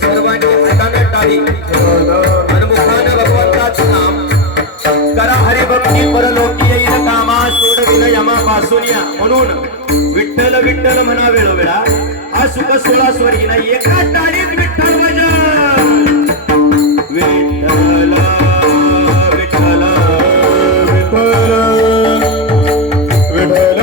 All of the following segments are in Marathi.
सर्वांनी हाताने टाळी मनमुखाने भगवंताचे नाम करा. हरिभक्ती परलोकी येईल कामा सोडविल यमापासून या. म्हणून विठ्ठल विठ्ठल म्हणा वेळोवेळा. हा सुख सोळा स्वर्गी नाही एका टाळीत विठ्ठल भजन. विठ्ठल विठ्ठल विठ्ठल विठ्ठल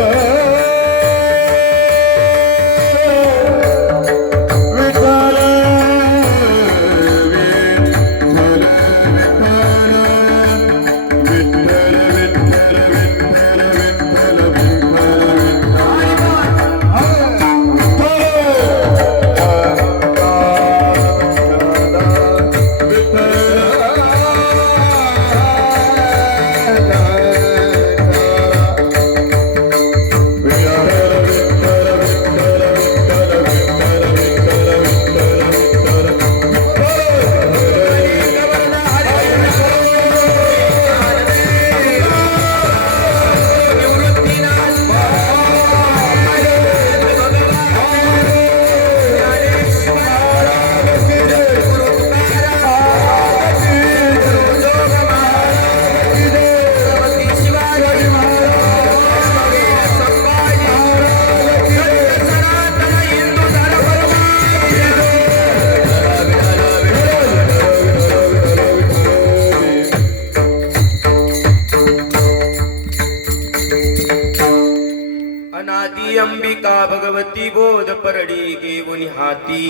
अनादि अंबिका भगवती बोध परडी घेऊन हाती.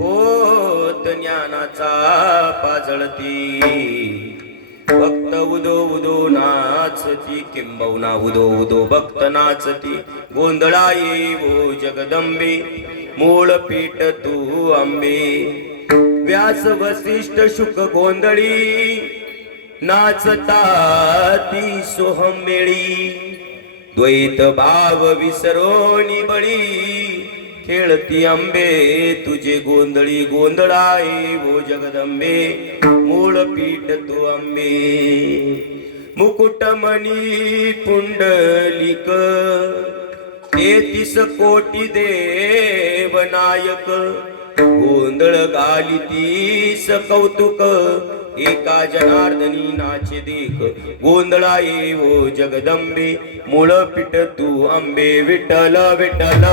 होत ज्ञानाचा पाजळती. भक्त उदो उदो नाचती. किंबहुना उदो उदो भक्त नाचती. गोंधळा येवो जगदंबे मूळ पीठ तू अंबे. व्यास वसिष्ठ शुक गोंधळी नाचता ती सोहमेळी. द्वैत भाव विसरोनी बळी खेळती अंबे तुझे गोंधळी. गोंधळाये वो जगदंबे मूळ पीठ तू अंबे. मुकुटमणी पुंडलिक 33 कोटी देव नायक. गोंधळ घालितीस कौतुक एका जनार्दनी नाचे देख. गोंधळाये वो जगदंबे मूळ पीठ तू अंबे. विठ्ठल विठ्ठल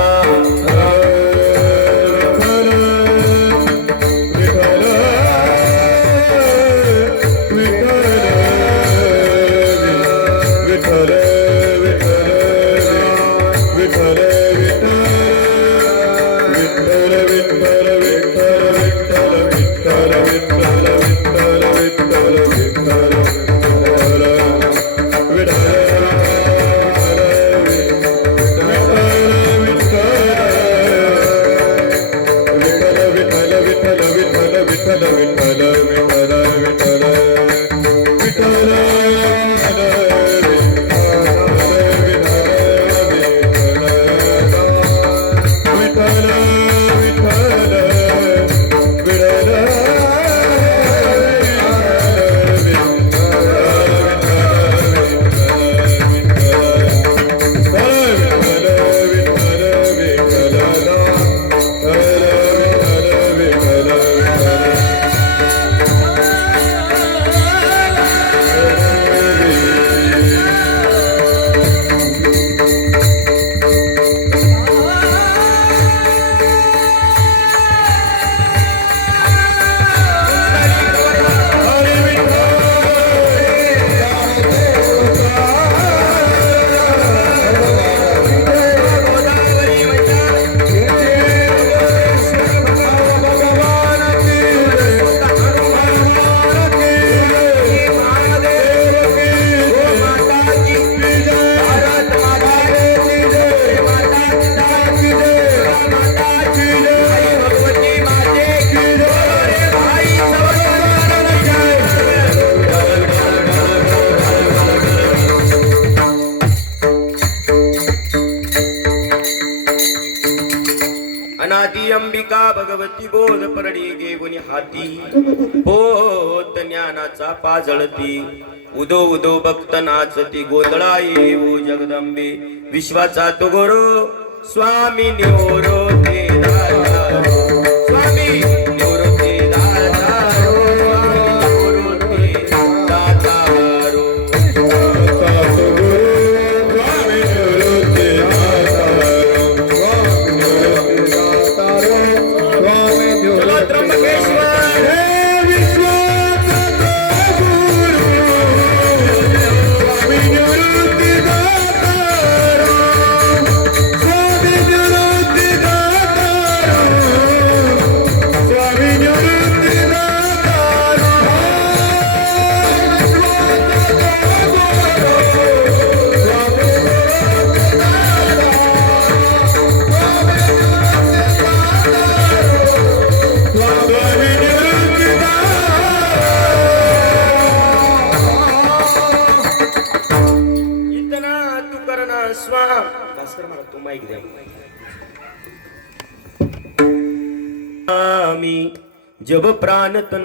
भगवती बोध परडी घेऊन हाती होत ज्ञानाचा पाजळती उदो उदो भक्त नाचती गोंधळा येऊ जगदंबे विश्वाचा तो गुरु स्वामी न्योरो ते दातारो स्वामी न्योरो ते दातारो न्योरो ते दातारो चलो त्र्यंबकेश्वर जब प्राण तन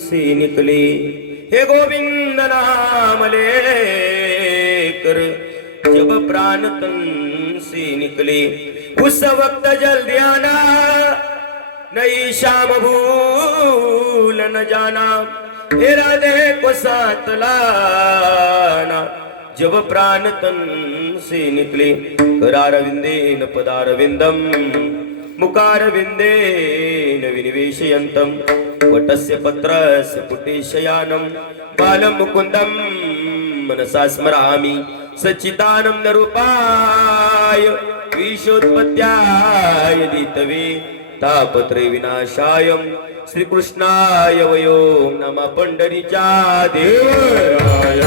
से निकले हे गोविंद नाम ले कर जब प्राण तन से निकले उस वक्त जल्दी आना नई शाम भूल न जाना हे राधे को साथ लाना जब प्राण तन से निकले करारविंदेन पदारविंदम मुकारविंदेन विनिवेशयन्तं वटस्य पत्रस्य पुटेशयानं बालं मुकुन्दं मनसा स्मरामि सच्चिदानन्दरूपाय विश्वोत्पत्त्याय दितवे तापत्रे विनाशाय श्रीकृष्णाय वयो नमः पंढरीच्या देवराय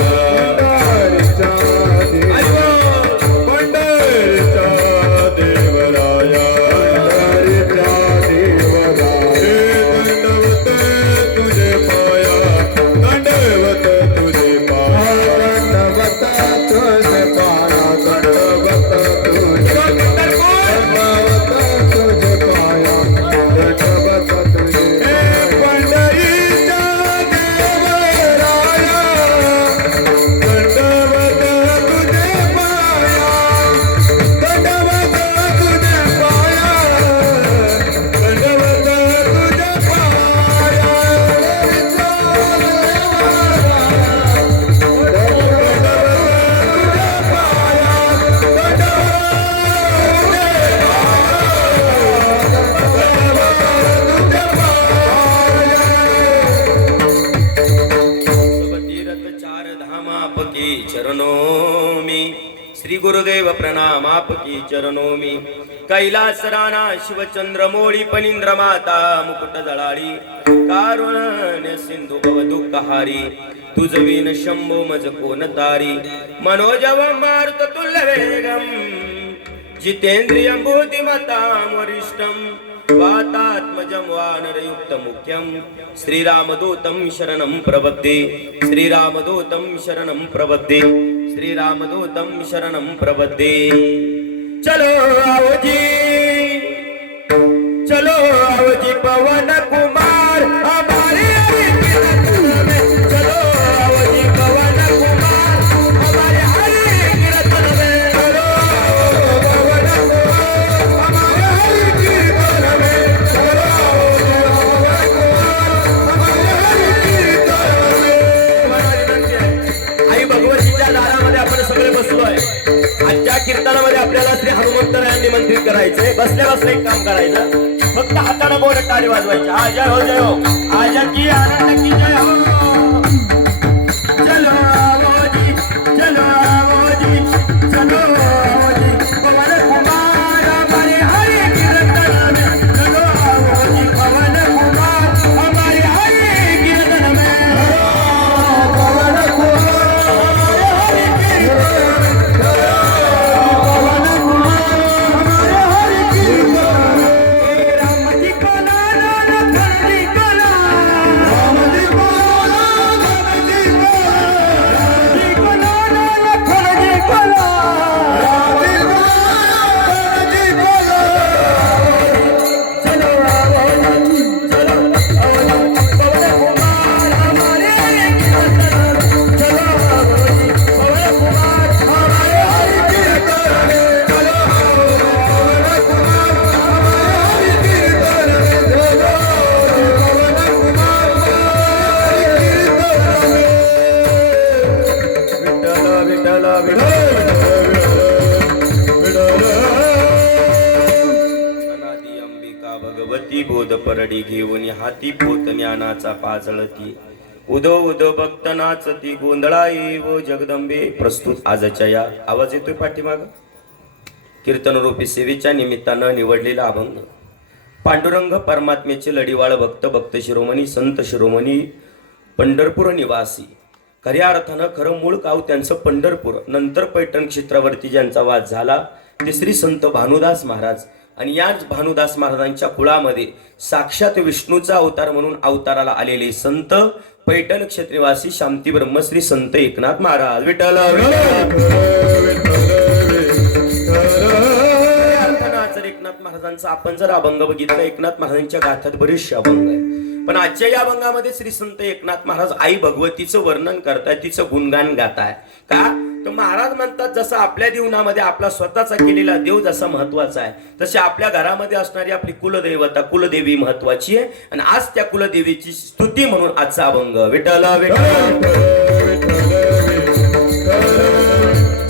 श्री गुरुदेव प्रणाम आपकी चरणों में कैलास राणा शिवचंद्र मोळी पनिंद्र माता मुकुट जळाळी कारुण्य सिंधू भव दुःखहारी तुझ विन शंभो मज कोण तारी मनोजव मारुत तुल्य वेगम जितेंद्रियं बुद्धिमतां वरिष्ठं वातात्मजं वानरयुक्त मुख्यं श्रीरामदूतं शरणं प्रपद्ये श्रीरामदूतं शरणं प्रपद्ये श्रीरामदूतं शरणं प्रपद्ये चलो आओ जी पवन कुमार हमारे चलो आओ जी पवन कुमार हमारे हरे कीर्तन में चलो पवन कुमार हमारे हरे कीर्तन में चलो पवन कुमार हमारे हरे कीर्तन में आई भगवतीच्या दारामध्ये आपण सगळे बसलोय आजच्या कीर्तनामध्ये आपल्याला श्री हनुमंतरायांनी निमंत्रित करायचंय बसल्या बसल्या एक काम करायचं फक्त हाताला बोल टाळी वाजवायची हा जय हो आजा की आनंद की जय हो चलो आओ जी चलो आओ जी पवन कुमार हमारे हरे कीर्तन में चलो आओ जी पवन कुमार हमारे हरे कीर्तन में पवन कुमार हमारे कीर्तन राम जी को विठ्ठल विठ्ठल अनादी अंबिका भगवती बोध परडी घेऊन हाती पोत ज्ञानाचा पाजळती उदो उदो भक्त नाचती गोंधळा येव जगदंबे. प्रस्तुत आजच्या या आवाज येतोय पाठीमाग कीर्तन रूपी सेवेच्या निमित्तानं निवडलेला अभंग पांडुरंग परमात्म्याचे लढीवाळ भक्त भक्त शिरोमणी संत शिरोमणी पंढरपूर निवासी. खऱ्या अर्थानं खरं मूळ गाव त्यांचं पंढरपूर. नंतर पैठण क्षेत्रावरती ज्यांचा वास झाला ते श्री संत भानुदास महाराज. आणि याच भानुदास महाराजांच्या कुळामध्ये साक्षात विष्णूचा अवतार म्हणून अवताराला आलेले संत पैठण क्षेत्रवासी शांती ब्रह्मश्री संत एकनाथ महाराज. विठ्ठल एकनाथ महाराजांचा आपण जर अभंग बघितला एकनाथ महाराजांच्या गाथ्यात बरेचसे अभंग आहे, पण आजच्या या अभंगामध्ये श्री संत एकनाथ महाराज आई भगवतीचं वर्णन करताय, तिचं गुणगान गाताय. का तर महाराज म्हणतात जसं आपल्या जीवनामध्ये आपला स्वतःचा केलेला देव जसा महत्वाचा आहे तसे आपल्या घरामध्ये असणारी आपली कुलदैवता कुलदेवी महत्वाची आहे. आणि आज त्या कुलदेवीची स्तुती म्हणून आजचा अभंग विठ्ठल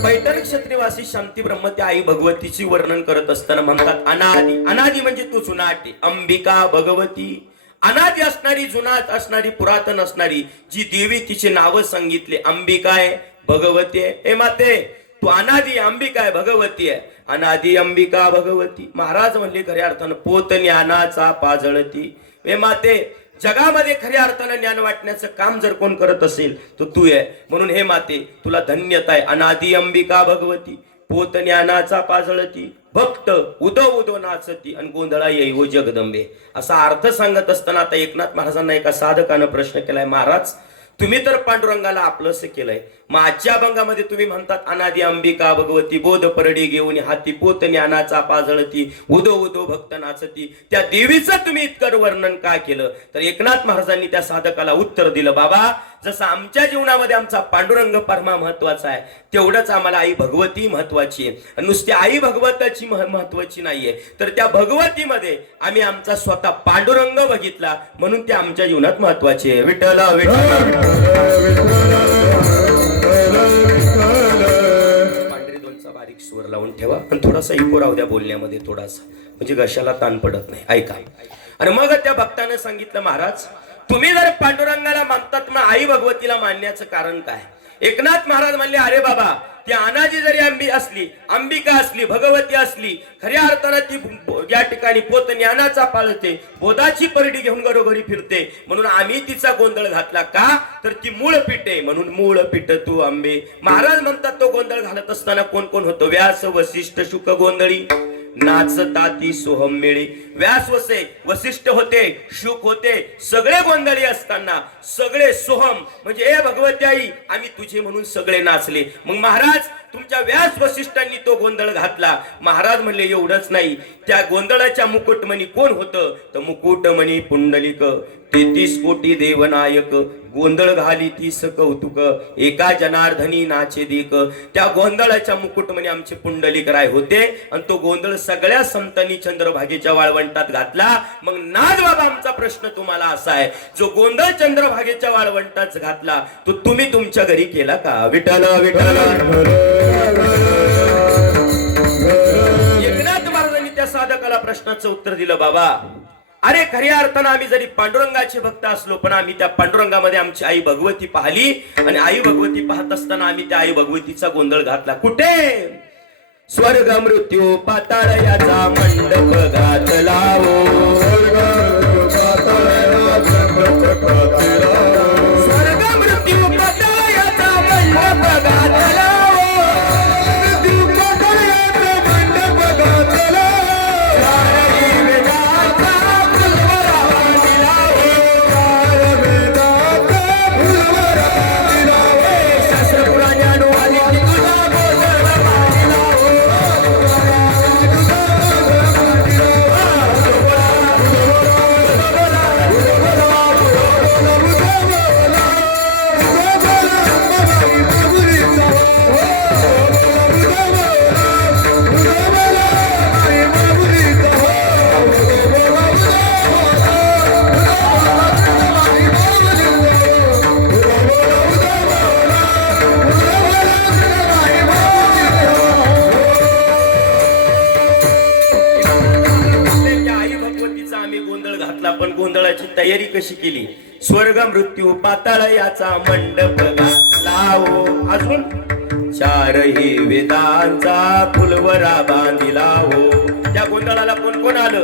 पैठण क्षेत्रवासी शांती ब्रह्म त्या आई भगवतीची वर्णन करत असताना म्हणतात अनादी. अनादी म्हणजे तू जुनाट अंबिका भगवती. अनादी असणारी जुनाट असणारी पुरातन असणारी जी देवी तिचे नाव सांगितले अंबिका आहे भगवती आहे. ए माते तू अनादी अंबिका आहे भगवती आहे. अनादी अंबिका भगवती. महाराज म्हणले खऱ्या अर्थानं पोत ज्ञानाचा पाजळती. ए माते जगामध्ये खऱ्या अर्थानं ज्ञान वाटण्याचं काम जर कोण करत असेल तर तू आहे. म्हणून हे माते तुला धन्यता आहे. अनादी अंबिका भगवती पोत ज्ञानाचा पाजळती भक्त उदो उदो नाचती आणि गोंधळा येईव जगदंबे. असा अर्थ सांगत असताना आता एकनाथ महाराजांना एका साधकानं प्रश्न केलाय, महाराज तुम्ही तर पांडुरंगाला आपलंस केलंय, मग आजच्या अभंगामध्ये तुम्ही म्हणतात अनादी अंबिका भगवती बोध परडी घेऊन हाती पोत ज्ञानाचा पाजळती उदो उदो भक्त नाचती. त्या देवीचं तुम्ही इतकं वर्णन का केलं? तर एकनाथ महाराजांनी त्या साधकाला उत्तर दिलं, बाबा जसं आमच्या जीवनामध्ये आमचा पांडुरंग परमा महत्वाचा आहे तेवढंच आम्हाला आई भगवती महत्वाची आहे. नुसती आई भगवताची महत्वाची नाहीये, तर त्या भगवतीमध्ये आम्ही आमचा स्वतः पांडुरंग बघितला म्हणून ते आमच्या जीवनात महत्वाचे आहे. विठ्ठल पांढरी दोनचा बारीक स्वर लावून ठेवा आणि थोडासा इको राहू द्या बोलण्यामध्ये थोडासा, म्हणजे घशाला ताण पडत नाही. ऐका. आणि मग त्या भक्ताने सांगितलं, महाराज तुम्ही जर पांडुरंगाला मानतात मग आई भगवतीला मानण्याचं कारण काय? एकनाथ महाराज म्हणले, अरे बाबा ती अनाजी जरी अंबिका असली भगवती असली खऱ्या अर्थानं ती या ठिकाणी पोत ज्ञानाचा पाळते बोधाची परडी घेऊन घरोघरी फिरते म्हणून आम्ही तिचा गोंधळ घातला. का तर ती मूळ पीठ आहे म्हणून मूळ पीठ तू आंबे. महाराज म्हणतात तो गोंधळ घालत असताना कोण कोण होतो? व्यास वसिष्ठ शुक गोंधळी नाचता ती सोहम मिळे. व्यास वसिष्ठ होते शुक होते सगळे गोंधळी असताना सगळे सोहम म्हणजे ए भगवती आई आम्ही तुझे म्हणून सगळे नाचले. मग महाराज तुमच्या व्यास वसिष्ठांनी तो गोंधळ घातला. महाराज म्हणले एवढंच नाही, त्या गोंधळाच्या मुकुटमणी कोण होतं? तर मुकुटमणी पुंडलिक 33 कोटी देवनायक गोंधळ घाली तीस कौतुक एका जनार्दनी नाचे देक. त्या गोंधळाच्या मुकुटमणी आमचे पुंडलिक राय होते आणि तो गोंधळ सगळ्या संतांनी चंद्रभागेच्या वाळवंटात घातला. मग नाद बाबा आमचा प्रश्न तुम्हाला असा आहे, जो गोंधळ चंद्रभागेच्या वाळवंटात घातला तो तुम्ही तुमच्या घरी केला का? विठ्ठल विठ्ठल. एकनाथ महाराजांनी त्या साधकाला प्रश्नाचं उत्तर दिलं, बाबा अरे खऱ्या अर्थानं आम्ही जरी पांडुरंगाचे भक्त असलो पण आम्ही त्या पांडुरंगामध्ये आमची आई भगवती पाहिली आणि आई भगवती पाहत असताना आम्ही त्या आई भगवतीचा गोंधळ घातला. कुठे? स्वर्ग मृत्यू पाताळ याचा मंडप घातला. स्वर्ग मृत्यू पाताळ याचा मंडप घातला. गोंधळाची तयारी कशी केली. स्वर्ग मृत्यू पाताळ याचा मंडप घातलाओ. अजून चारही वेदांचा फुलवरा बांधिला हो. त्या गोंधळाला कोण कोण आलं.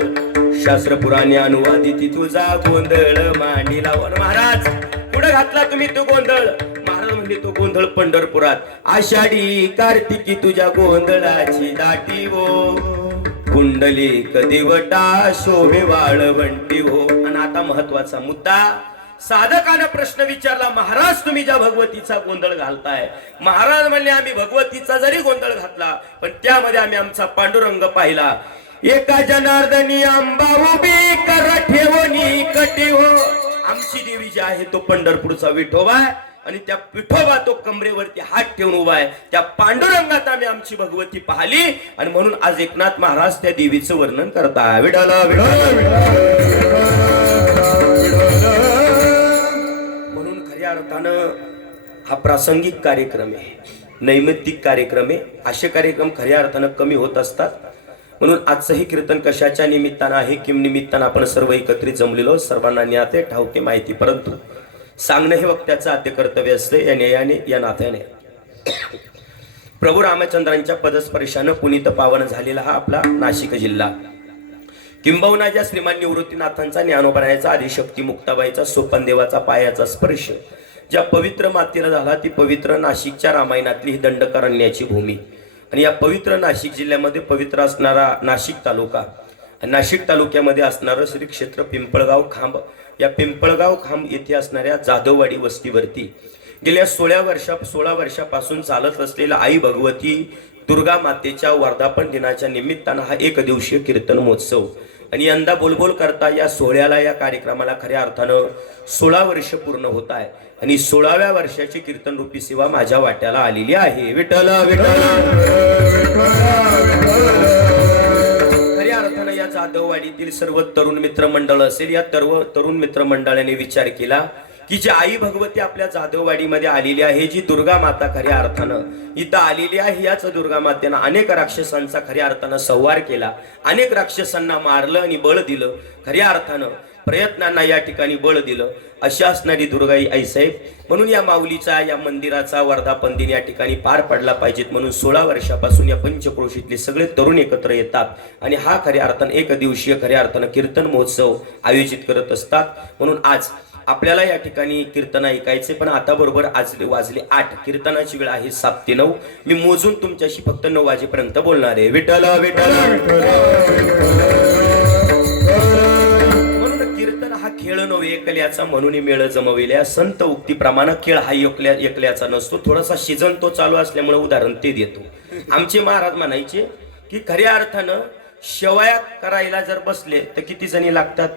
शास्त्र पुराणे अनुवादित तुझा गोंधळ मांडिला हो. महाराज पुढे घातला तुम्ही तो गोंधळ. महाराज म्हणले तो गोंधळ पंढरपुरात. आषाढी कार्तिकी तुझ्या गोंधळाची दाटी हो. कुंडलिक दिवटा शोभे वाळवंटी हो. आणि आता महत्वाचा मुद्दा. साधकानं प्रश्न विचारला, महाराज तुम्ही ज्या भगवतीचा गोंधळ घालताय. महाराज म्हणले आम्ही भगवतीचा जरी गोंधळ घातला पण त्यामध्ये आम्ही आमचा पांडुरंग पाहिला. एका जनार्दनी अंबा उभी कर ठेवणी कटी हो. आमची देवी जी आहे तो पंढरपूरचा विठोबा आहे आणि त्या विठोबा तो कमरेवरती हात ठेवून उभा आहे. त्या पांडुरंगात आम्ही आमची भगवती पाहिली आणि म्हणून आज एकनाथ महाराज त्या देवीचं वर्णन करताय. विठ्ठल म्हणून खऱ्या अर्थानं हा प्रासंगिक कार्यक्रम आहे, नैमित्तिक कार्यक्रम आहे. असे कार्यक्रम खऱ्या अर्थानं कमी होत असतात. म्हणून आजचं हे कीर्तन कशाच्या निमित्तानं आहे, किम निमित्तानं आपण सर्व एकत्रित जमलेलो. सर्वांना ज्ञाते ठाऊके माहिती, परंतु सांगणं हे वक्त्याचं आद्य कर्तव्य असते. या न्यायाने या नात्याने प्रभू रामचंद्रांच्या पदस्पर्शानं पुनीत पावन झालेला हा आपला नाशिक जिल्हा, किंबहुना ज्या श्रीमान निवृत्तीनाथांचा, ज्ञानोबरायाचा, आदिशक्ती मुक्ताबाईचा, सोपन देवाचा पायाचा स्पर्श ज्या पवित्र मातीला झाला ती पवित्र नाशिकच्या रामायणातली ही दंडकारण्याची भूमी. आणि या पवित्र नाशिक जिल्ह्यामध्ये पवित्र असणारा नाशिक तालुका, नाशिक तालुक्यामध्ये असणारं श्री क्षेत्र पिंपळगाव खांब, या पिंपळगाव खांब येथे असणाऱ्या जाधववाडी वस्तीवरती गेल्या 16 वर्षापासून चालत असलेला आई भगवती दुर्गा मातेच्या वर्धापन दिनाच्या निमित्तानं हा एक दिवसीय कीर्तन महोत्सव. आणि यंदा बोलबोल करता या सोहळ्याला, या कार्यक्रमाला खऱ्या अर्थानं 16 वर्ष पूर्ण होत आहे. आणि 16व्या वर्षाची कीर्तन रूपी सेवा माझ्या वाट्याला आलेली आहे. विठ्ठल विठ्ठल. खऱ्या अर्थानं या जाधववाडीतील सर्व तरुण मित्रमंडळ असेल, या तरुण मित्रमंडळाने विचार केला की जी आई भगवती आपल्या जाधववाडीमध्ये आलेली आहे, जी दुर्गा माता खऱ्या अर्थानं इथं आलेली आहे, याच दुर्गा मातेनं अनेक राक्षसांचा खऱ्या अर्थानं संहार केला, अनेक राक्षसांना मारलं आणि बळ दिलं. खऱ्या अर्थानं प्रयत्नांना या ठिकाणी बळ दिलं. अशी असणारी दुर्गाई आईसाहेब, म्हणून या माऊलीचा, या मंदिराचा वर्धापन दिन या ठिकाणी पार पडला पाहिजेत म्हणून 16 वर्षापासून या पंचक्रोशीतले सगळे तरुण एकत्र येतात आणि हा खऱ्या अर्थानं एक दिवसीय खऱ्या अर्थानं कीर्तन महोत्सव आयोजित करत असतात. म्हणून आज आपल्याला या ठिकाणी कीर्तन ऐकायचे, पण आता बरोबर आज वाजले 8, कीर्तनाची वेळ आहे 7 ते 9. मी मोजून तुमच्याशी फक्त 9 वाजेपर्यंत बोलणार आहे. विठ्ठल विठ्ठल. म्हणून कीर्तन हा खेळ नव्हे एकल्याचा, म्हणून मेळ जमविल्या. संत उक्तीप्रमाणे खेळ हा एकल्याचा नसतो. थोडासा सीझन तो चालू असल्यामुळे उदाहरण ते देतो. आमचे महाराज म्हणायचे की खऱ्या अर्थानं शेवया करायला जर बसले तर किती जणी लागतात?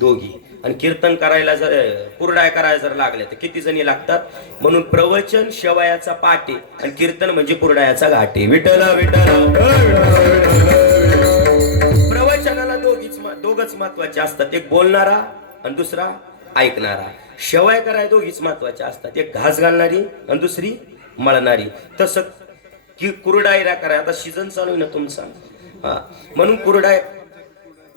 2. आणि कीर्तन करायला जर, कुरडाय करायला जर लागले तर किती जणी लागतात? म्हणून प्रवचन शेवयाचा पाटे आणि कीर्तन म्हणजे कुरडायाचा घाटे. विठ्ठल विठ्ठल. प्रवचनाला दोघच महत्वाचे असतात, एक बोलणारा आणि दुसरा ऐकणारा. शेवया करायला दोघीच महत्वाच्या असतात, एक घास घालणारी आणि दुसरी मळणारी. तसं की कुरडायला कराय, आता सीझन चालू आहे ना तुमचा, हा, म्हणून कुरडाय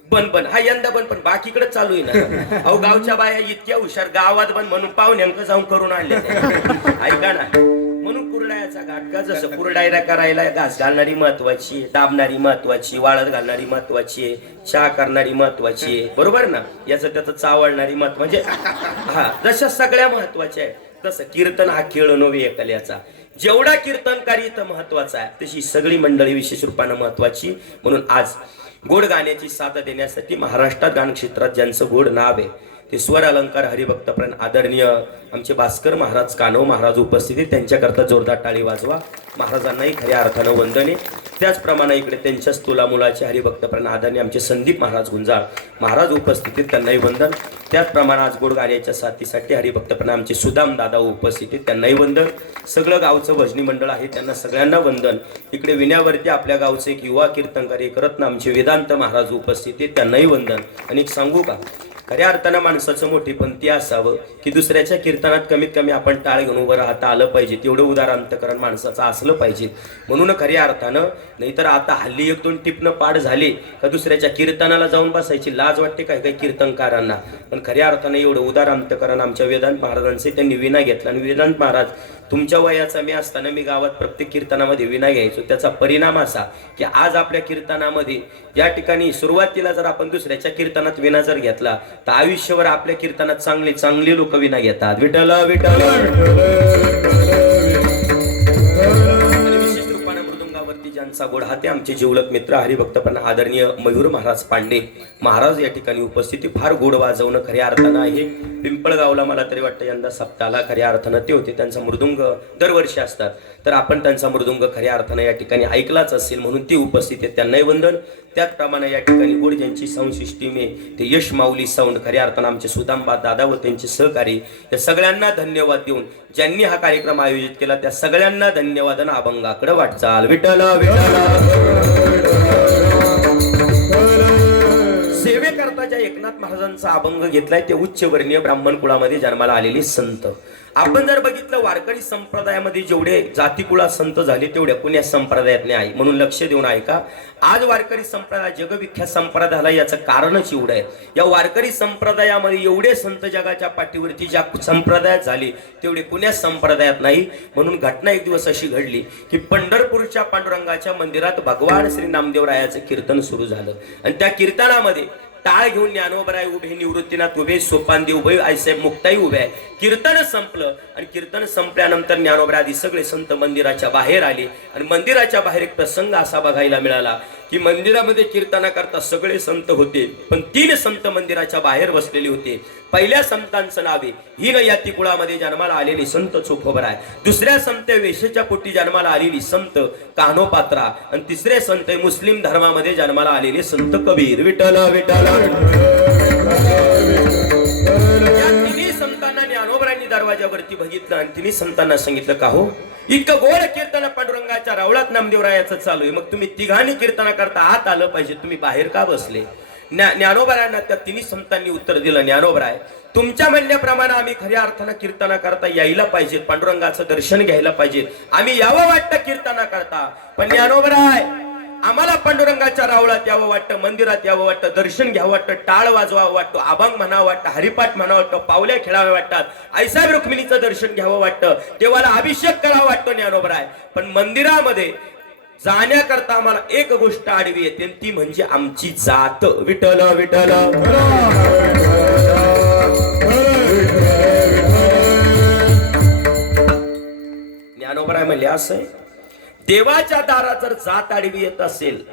बन हा यंदा पण बाकीकडे चालू आहे ना. अहो गावच्या बाया इतक्या हुशार, गावात बन म्हणून पाहुण्यांक जाऊन करून आणले. ऐका ना, म्हणून कुरडायाचा घाटका. जसं कुरडायला करायला घास घालणारी महत्वाची, दाबणारी महत्वाची, वाळत घालणारी महत्वाची, चहा करणारी महत्वाची, बरोबर ना. याचं त्याचं चावळणारी म्हणजे हा, जशा सगळ्या महत्वाच्या आहे तसं कीर्तन हा खेळ नव्हे एकल्याचा. जेवढा कीर्तनकारी इथं महत्वाचा आहे तशी सगळी मंडळी विशेष रूपानं महत्वाची. म्हणून आज गोड गाण्याची साथ देण्यासाठी महाराष्ट्रात गान क्षेत्रात ज्यांचं गोड नाव आहे ते स्वर अलंकार हरिभक्तप्राण आदरणीय आमचे भास्कर महाराज कानव महाराज उपस्थित आहेत. त्यांच्याकरता जोरदार टाळी वाजवा. महाराजांनाही खऱ्या अर्थानं वंदने. त्याचप्रमाणे इकडे त्यांच्याच तुलामुलाचे हरिभक्तप्राण आदरणीय आमचे संदीप महाराज गुंजाळ महाराज उपस्थित आहेत, त्यांनाही वंदन. त्याचप्रमाणे आज गोड गाण्याच्या साथीसाठी हरिभक्तप्राण आमचे सुदाम दादा उपस्थित आहेत, त्यांनाही वंदन. सगळं गावचं भजनी मंडळ आहे, त्यांना सगळ्यांना वंदन. इकडे विण्यावरती आपल्या गावचे एक युवा कीर्तनकारी करत ना आमचे वेदांत महाराज उपस्थित आहेत, त्यांनाही वंदन. आणि सांगू का, खऱ्या अर्थानं माणसाचं मोठेपण ते असावं की दुसऱ्याच्या कीर्तनात कमीत कमी आपण टाळ घेऊन उभं राहता आलं पाहिजे, तेवढं उदार अंतकरण माणसाचं असलं पाहिजे. म्हणून खऱ्या अर्थानं, नाहीतर आता हल्ली एक दोन टिपणं पाठ झाले का दुसऱ्याच्या कीर्तनाला जाऊन बसायची लाज वाटते काय काही कीर्तनकारांना. पण खऱ्या अर्थानं एवढं उदार अंतकरण आमच्या वेदांत महाराजांचे त्यांनी विना घेतला. आणि वेदांत महाराज तुमच्या वयाचा मी असताना मी गावात प्रत्येक कीर्तनामध्ये विना घ्यायचो. त्याचा परिणाम असा की आज आपल्या कीर्तनामध्ये या ठिकाणी सुरुवातीला जर आपण दुसऱ्याच्या कीर्तनात विना जर घेतला तर आयुष्यभर आपल्या कीर्तनात चांगले चांगले लोक विना घेतात. विठ्ठल विठ्ठल. विशिष्ट रूपाने मृदुंगावरती ज्यांचा गोड हाते आमचे जिवलक मित्र हरिभक्तपण आदरणीय मयूर महाराज पांडे महाराज या ठिकाणी उपस्थिती. फार गोड वाजवणं खऱ्या अर्थानं आहे. पिंपळगावला मला तरी वाटतं यंदा सप्ताहाला खऱ्या अर्थानं ते होते. त्यांचा मृदुंग दरवर्षी असतात, तर आपण त्यांचा मृदुंग खऱ्या अर्थानं या ठिकाणी ऐकलाच असेल म्हणून ती उपस्थित आहे, त्यांनाही वंदन. त्याचप्रमाणे या ठिकाणी गोड ज्यांची साऊंड सिस्टीम आहे ते यश माऊली साऊंड, खऱ्या अर्थानं आमचे सुदामबा दादा व त्यांचे सहकारी, या सगळ्यांना धन्यवाद देऊन ज्यांनी हा कार्यक्रम आयोजित केला त्या सगळ्यांना धन्यवाद. आणि अभंगाकडे वाटचाल. विठ्ठल सेवेकरता ज्या एकनाथ महाराजांचा अभंग घेतलाय ते उच्च वर्णीय ब्राह्मण कुळामध्ये जन्माला आलेले संत. आपण जर बघितलं वारकरी संप्रदायामध्ये जेवढे जातीकुळा संत झाले तेवढ्या पुण्या संप्रदायात नाही आहे. म्हणून लक्ष देऊन ऐका. आज वारकरी संप्रदाय जगविख्यात संप्रदाय झाला याचं कारणच एवढं आहे. या वारकरी संप्रदायामध्ये एवढे संत जगाच्या पाठीवरती ज्या संप्रदायात झाले तेवढे पुण्या संप्रदायात नाही. म्हणून घटना एक दिवस अशी घडली की पंढरपूरच्या पांडुरंगाच्या मंदिरात भगवान श्री नामदेवरायाचं कीर्तन सुरू झालं. आणि त्या कीर्तनामध्ये टाळ घेऊन ज्ञानोबराय उभे, निवृत्तीनाथ उभे, सोपानदेव उभे, आईसाहेब मुक्ताई उभे आहे. कीर्तन संपलं आणि कीर्तन संपल्यानंतर ज्ञानोबराय आदी सगळे संत मंदिराच्या बाहेर आले. आणि मंदिराच्या बाहेर एक प्रसंग असा बघायला मिळाला की मंदिरामध्ये कीर्तनाकरता सगळे संत होते, पण 3 संत मंदिराच्या बाहेर बसलेले होते. पहिल्या संतांचं नावे हीन याती कुळामध्ये जन्माला आलेली संत चोखोबराय, दुसऱ्या संत वेशेच्या पोटी जन्माला आलेली संत कान्होपात्रा, आणि तिसरे संत मुस्लिम धर्मामध्ये जन्माला आलेले संत कबीर. विठ्ठल विठ्ठल. या तिन्ही संतांना ज्ञानोबरायांनी दरवाजावरती बघितलं आणि तिन्ही संतांना सांगितलं का हो इतकं गोड कीर्तन पांडुरंगाच्या रावळात नामदेवरायाचं चालू आहे, मग तुम्ही तिघांनी कीर्तना करता आत आलं पाहिजे, तुम्ही बाहेर का बसले? ज्ञानोबरायांना त्या तिन्ही संतांनी उत्तर दिलं, ज्ञानोबराय तुमच्या म्हणण्याप्रमाणे आम्ही खऱ्या अर्थानं कीर्तना करता यायला पाहिजे, पांडुरंगाचं दर्शन घ्यायला पाहिजे, आम्ही यावं वाटतं कीर्तना करता, पण ज्ञानोबराय आम्हाला पांडुरंगाच्या रावळात यावं वाटतं, मंदिरात यावं वाटतं, दर्शन घ्यावं वाटतं, टाळ वाजवावं वाटतं, अभंग म्हणावं वाटतं, हरिपाठ म्हणावं वाटतं, पावल्या खेळाव्या वाटतात, आईसाहेब रुक्मिणीचं दर्शन घ्यावं वाटतं, देवाला अभिषेक करावा वाटतो ज्ञानोबराय, पण मंदिरामध्ये जाण्याकरता आम्हाला एक गोष्ट आडवी येते ती म्हणजे आमची जात. विठ्ठल विठ्ठल. ज्ञानोबराय म्हणले असं देवाच्या दारात जर जात आडवी येत असेल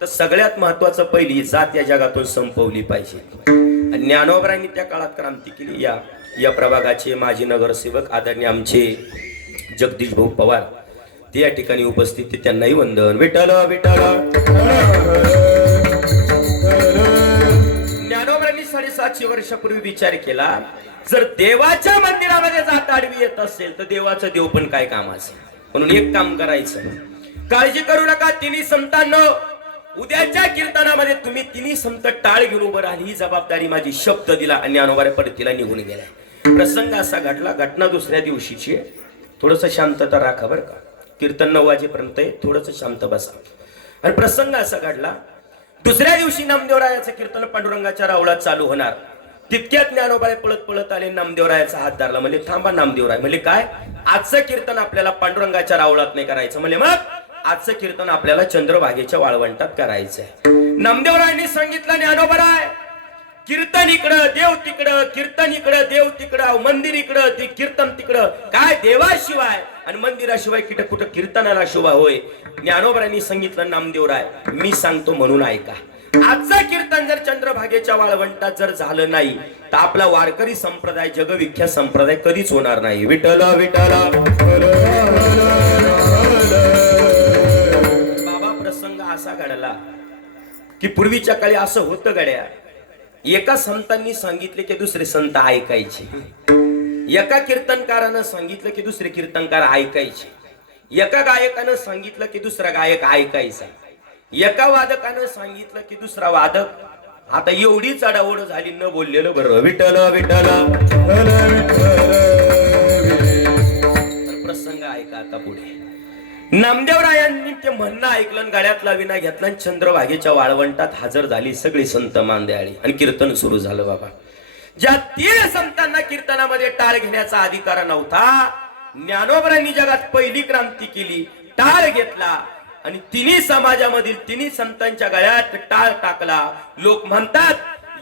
तर सगळ्यात महत्वाचं पहिली जात या जगातून संपवली पाहिजे. आणि ज्ञानोबरायांनी त्या काळात क्रांती केली. या प्रभागाचे माजी नगरसेवक आदरणीय आमचे जगदीश भाऊ पवार ते या ठिकाणी उपस्थित, त्यांनाही वंदन. विठ्ठल विठ्ठल. ज्ञानोबरांनी 750 वर्षापूर्वी विचार केला जर देवाच्या मंदिरामध्ये जात आडवी येत असेल तर देवाचं देव पण काय कामाचं. म्हणून एक काम करायचं, काळजी करू नका तिन्ही संतांनो, उद्याच्या कीर्तनामध्ये तुम्ही तिन्ही संत टाळ घेऊन उभं राहिली ही जबाबदारी माझी, शब्द दिला आणि ज्ञानोबराय परतीला निघून गेलाय. प्रसंग असा घडला, घटना दुसऱ्या दिवशीची, थोडस शांतता राखा बरं का, कीर्तन 9 वाजेपर्यंत थोडस शांत बसा. आणि प्रसंग असा घडला, दुसऱ्या दिवशी नामदेवरायाचं कीर्तन पांडुरंगाच्या रावळात चालू होणार. तितक्यात ज्ञानोबराय पळत पळत आले, नामदेवरायाचा हात धरला, म्हणजे थांबा नामदेवराय. म्हणजे काय, आजचं कीर्तन आपल्याला पांडुरंगाच्या रावळात नाही करायचं, म्हणजे मग आजचं कीर्तन आपल्याला चंद्रभागेच्या वाळवंटात करायचंय. नामदेवरायांनी सांगितलं ज्ञानोबराय कीर्तन इकडं देव तिकडं, कीर्तन इकडं देव तिकडं, मंदिर इकडं ते कीर्तन तिकडं, काय देवाशिवाय आणि मंदिराशिवाय कुठं कीर्तनाला शोभा होय. ज्ञानोबरायांनी सांगितलं नामदेवराय मी सांगतो म्हणून ऐका, आजचं कीर्तन जर चंद्रभागेच्या वाळवंटात जर झालं नाही तर आपला वारकरी संप्रदाय जगविख्यात संप्रदाय कधीच होणार नाही. विठ्ठल विठ्ठल. बाबा प्रसंग असा घडला की पूर्वीच्या काळी असं होतं गड्या, एका संतांनी सांगितले की दुसरे संत ऐकायचे, एका कीर्तनकारानं सांगितलं की दुसरे कीर्तनकार ऐकायचे, एका गायकानं सांगितलं की दुसरा गायक ऐकायचा, एका वादकानं सांगितलं की दुसरा वादक आता एवढी चढाओढ झाली न बोललेलं बरं. विठ्ठल विठ्ठल प्रसंग ऐका आता पुढे. नामदेवरायांनी ते म्हणणं ऐकलं आणि गळ्यातला विना घेतला आणि चंद्रभागेच्या वाळवंटात हजर झाली सगळी संत मांदेआळी आणि कीर्तन सुरू झालं. बाबा ज्या 3 संतांना कीर्तनामध्ये टाळ घेण्याचा अधिकार नव्हता, ज्ञानोबरांनी जगात पहिली क्रांती केली, टाळ घेतला आणि 3 समाजामधील 3 संतांच्या गळ्यात टाळ टाकला. लोक म्हणतात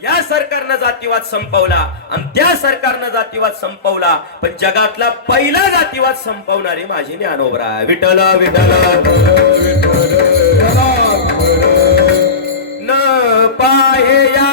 या सरकारनं जातीवाद संपवला आणि त्या सरकारनं जातीवाद संपवला, पण जगातला पहिला जातीवाद संपवणारे माझे ज्ञानोबरा. विठ्ठल विठ्ठल न पाहे या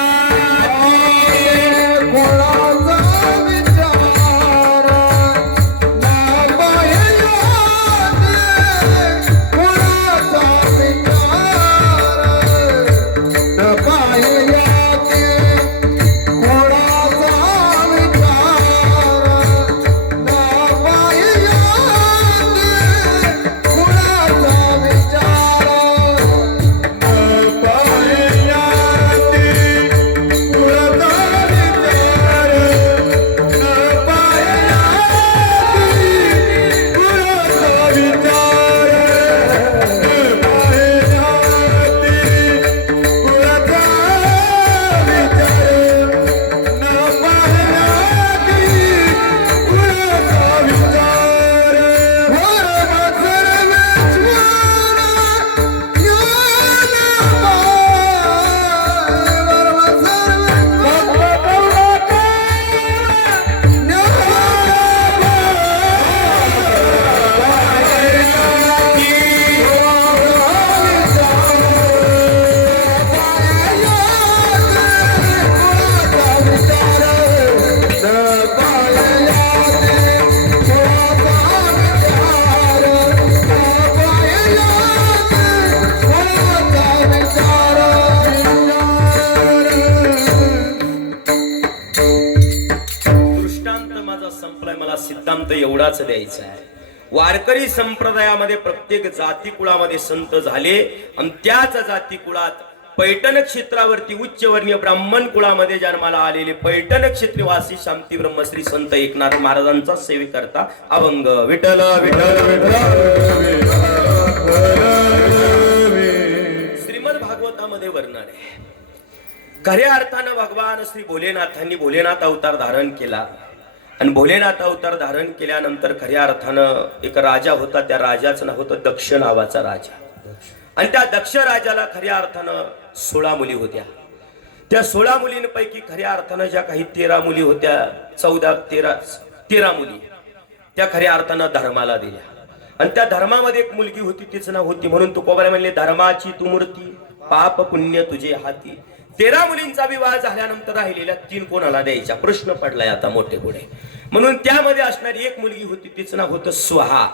सिद्धांत एवढाच द्यायचा आहे. वारकरी संप्रदायामध्ये प्रत्येक जाती कुळामध्ये संत झाले आणि त्याच जाती कुळात पैठण क्षेत्रावरती उच्चवर्णीय ब्राह्मण कुळामध्ये जन्माला आलेले पैठण क्षेत्रवासी शांती ब्रह्मश्री संत एकनाथ महाराजांचा सेवेकरता अभंग. विठ्ठल विठ्ठल श्रीमद भागवतामध्ये वर्णन आहे. खऱ्या अर्थानं भगवान श्री भोलेनाथांनी भोलेनाथ अवतार धारण केला आणि भोलेनाथ अवतार धारण केल्यानंतर खऱ्या अर्थानं एक राजा होता. त्या राजाचं नाव होतं दक्ष नावाचा राजा. आणि त्या दक्ष राजाला खऱ्या अर्थानं 16 मुली होत्या. त्या 16 मुलींपैकी खऱ्या अर्थानं ज्या काही 13 मुली होत्या, 13 मुली त्या खऱ्या अर्थानं धर्माला दिल्या. आणि त्या धर्मामध्ये एक मुलगी होती, तिचं नाव होती म्हणून तुकोबाराय म्हणले धर्माची तू मूर्ती पाप पुण्य तुझे हाती. 13 मुलींचा विवाह झाल्यानंतर राहिलेल्या 3 कोणाला द्यायच्या प्रश्न पडलाय आता मोठे पुढे. म्हणून त्यामध्ये असणारी एक मुलगी होती, तिचं नाव होतं स्वाहा.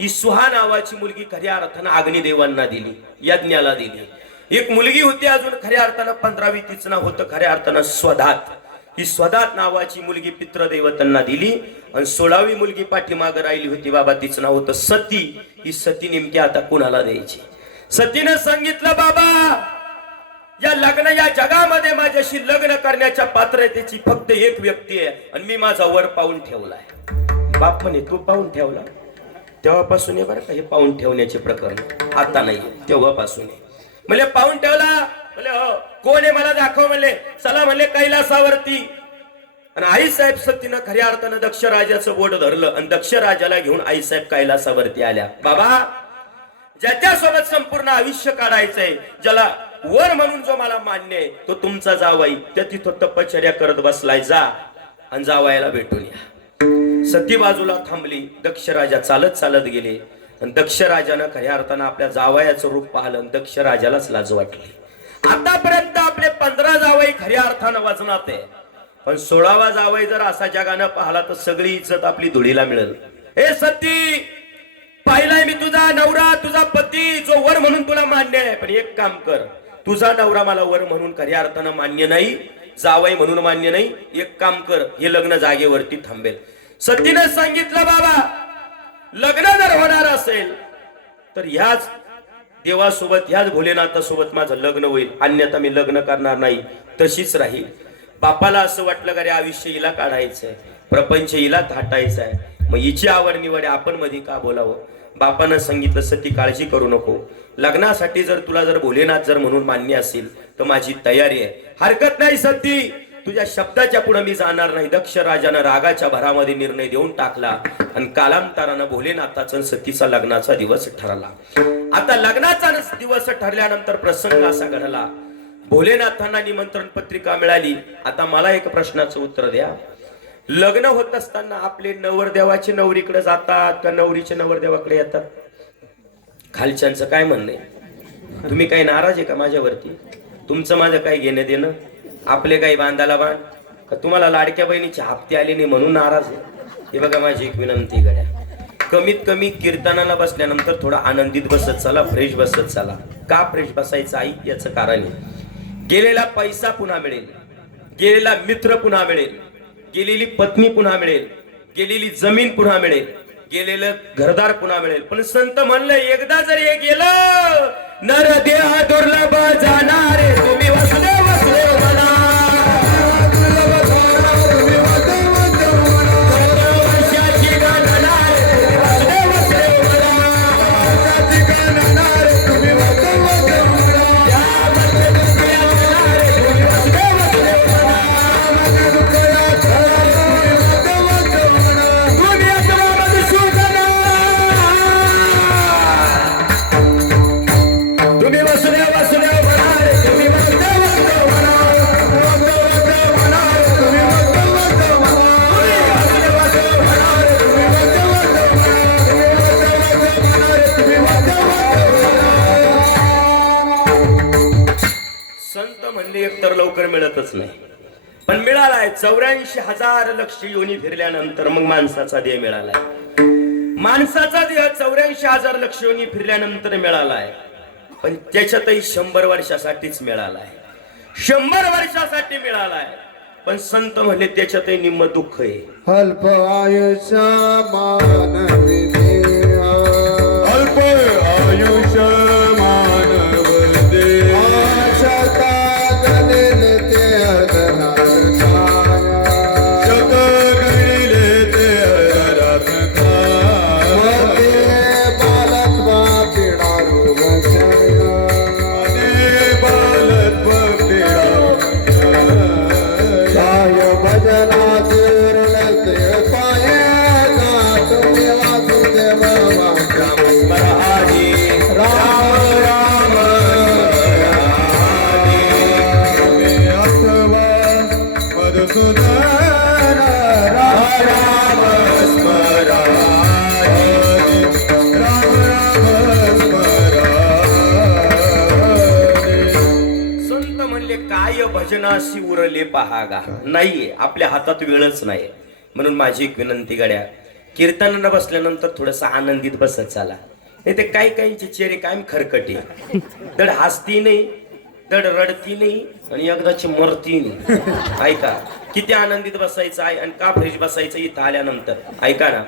ही स्वाहा नावाची मुलगी खऱ्या अर्थानं अग्निदेवांना दिली, यज्ञाला दिली. एक मुलगी होती अजून खऱ्या अर्थानं 15वी, तिचं नाव होतं खऱ्या अर्थानं स्वधात. ही स्वधात नावाची मुलगी पितृदेवतांना दिली. आणि 16वी मुलगी पाठीमागे राहिली होती बाबा, तिचं नाव होतं सती. ही सती नेमकी आता कुणाला द्यायची? सतीनं सांगितलं बाबा या लग्न या जगामध्ये माझ्याशी लग्न करण्याच्या पात्रतेची फक्त एक व्यक्ती आहे आणि मी माझा वर पाहून ठेवलाय. बाप म्हणे तू पाहून ठेवला? तेव्हापासून आहे बरं का हे पाहून ठेवण्याचे प्रकरण, आता नाही, तेव्हापासून आहे. म्हणजे पाहून ठेवला म्हणजे हो कोण आहे मला दाखव म्हणले. चला म्हणले कैलासावरती. आणि आईसाहेब सतीनं खऱ्या अर्थानं दक्ष राजाचं बोट धरलं आणि दक्ष राजाला घेऊन आईसाहेब कैलासावरती आल्या. बाबा ज्याच्यासोबत संपूर्ण आयुष्य काढायचंय, ज्याला वर म्हणून जो मला मान्य आहे तो तुमचा जावाई, त्या तिथं तपश्चर्या करत बसलाय, जा आणि जावायला भेटून या. सती बाजूला थांबली. दक्ष राजा चालत चालत गेले आणि दक्ष राजानं खऱ्या अर्थानं आपल्या जावयाचं रूप पाहिलं. दक्ष राजालाच लाज वाटली. आतापर्यंत आपले 15 जावई खऱ्या अर्थानं वजनात आहे, पण 16वा जावई जर असा जगानं पाहिला तर सगळी इज्जत आपली धुळीला मिळेल. हे सती पाहिलाय मी तुझा नवरा, तुझा पती जो वर म्हणून तुला मान्य आहे, पण एक काम कर, तुझा नवरा मला वर म्हणून खऱ्या अर्थानं मान्य नाही, जावई म्हणून मान्य नाही, एक काम कर, हे लग्न जागेवरती थांबेल. सतीनं सांगितलं बाबा लग्न जर होणार असेल तर ह्याच देवासोबत ह्याच भोलेनाथासोबत माझं लग्न होईल, अन्यथा मी लग्न करणार नाही. तशीच राहील. बापाला असं वाटलं का रे आयुष्य हिला काढायचंय, प्रपंच हिला थाटायचा आहे, मग हिची आवड निवड आपण मध्ये का बोलावं. बापानं सांगितलं सती काळजी करू नको, लग्नासाठी जर तुला जर भोलेनाथ जर म्हणून मान्य असेल तर माझी तयारी आहे. हरकत नाही सती, तुझ्या शब्दाच्या पुढे मी जाणार नाही. दक्ष राजानं रागाच्या भरामध्ये निर्णय देऊन टाकला आणि कालांतरानं भोलेनाथाचा सतीचा लग्नाचा दिवस ठरला. आता लग्नाचा दिवस ठरल्यानंतर प्रसंग असा घडला, भोलेनाथांना निमंत्रण पत्रिका मिळाली. आता मला एक प्रश्नाचं उत्तर द्या, लग्न होत असताना आपले नवरदेवाचे नवरीकडे जातात का नवरीचे नवरदेवाकडे येतात? खालच्यांचं काय म्हणणं आहे? तुम्ही काही नाराज आहे का माझ्यावरती? तुमचं माझं काही घेणं देणं? आपले काही बांधाला बांध का तुम्हाला लाडक्या बहिणीचे हप्ते आले नाही म्हणून नाराज आहे? हे बघा माझी एक विनंती गड्या, कमीत कमी कीर्तनाला बसल्यानंतर थोडा आनंदित बसत चला, फ्रेश बसत चला. का फ्रेश बसायचं आई? याचं कारण आहे, गेलेला पैसा पुन्हा मिळेल, गेलेला मित्र पुन्हा मिळेल, गेलेली पत्नी पुन्हा मिळेल, गेलेली जमीन पुन्हा मिळेल, गेलेलं घरदार पुन्हा मिळेल. पण संत म्हणलं एकदा जर हे गेलं नर देह दुर्लभ जाणारे, तुम्ही वसले वसले म्हणा. तर लवकर मिळतच नाही, पण मिळालाय. 84,000 लक्ष योनी फिरल्यानंतर मग माणसाचा देह मिळालाय. माणसाचा देह 84,000 लक्ष योनी फिरल्यानंतर मिळालाय, पण त्याच्यातही 100 वर्षासाठीच मिळालाय. 100 वर्षासाठी मिळालाय, पण संत म्हणले त्याच्यातही निम्म दुःख आहे. अल्प आयुष्य मानवी देह, अल्प आयुष्य मानव देह, शता गणिले ते अर्धनाथाया, शत गणिले ते अर्धनाथाया, मते बालत्वा पिडारू वशया, मते बालत्व पीडा काय भजना चिरलते पाये, तुम्ही वासुदेव राम राम अथवा मधुसूदन राम राम स्मरामि, राम राम स्मरामि. संत म्हणले काय भजनाशी उरले पहागा. नाहीये, आपल्या हातात वेळच नाही. म्हणून माझी एक विनंती गड्या, कीर्तनाला बसल्यानंतर थोडस आनंदित बसत चाला. नाही ते काही काहींचे चेहरे कायम खरकटे, धड हसती नाही, धड रडती नाही आणि एकदाची मरती नाही. ऐका किती आनंदित बसायचं आहे आणि का फ्रेश बसायचं इथं आल्यानंतर. ऐका ना,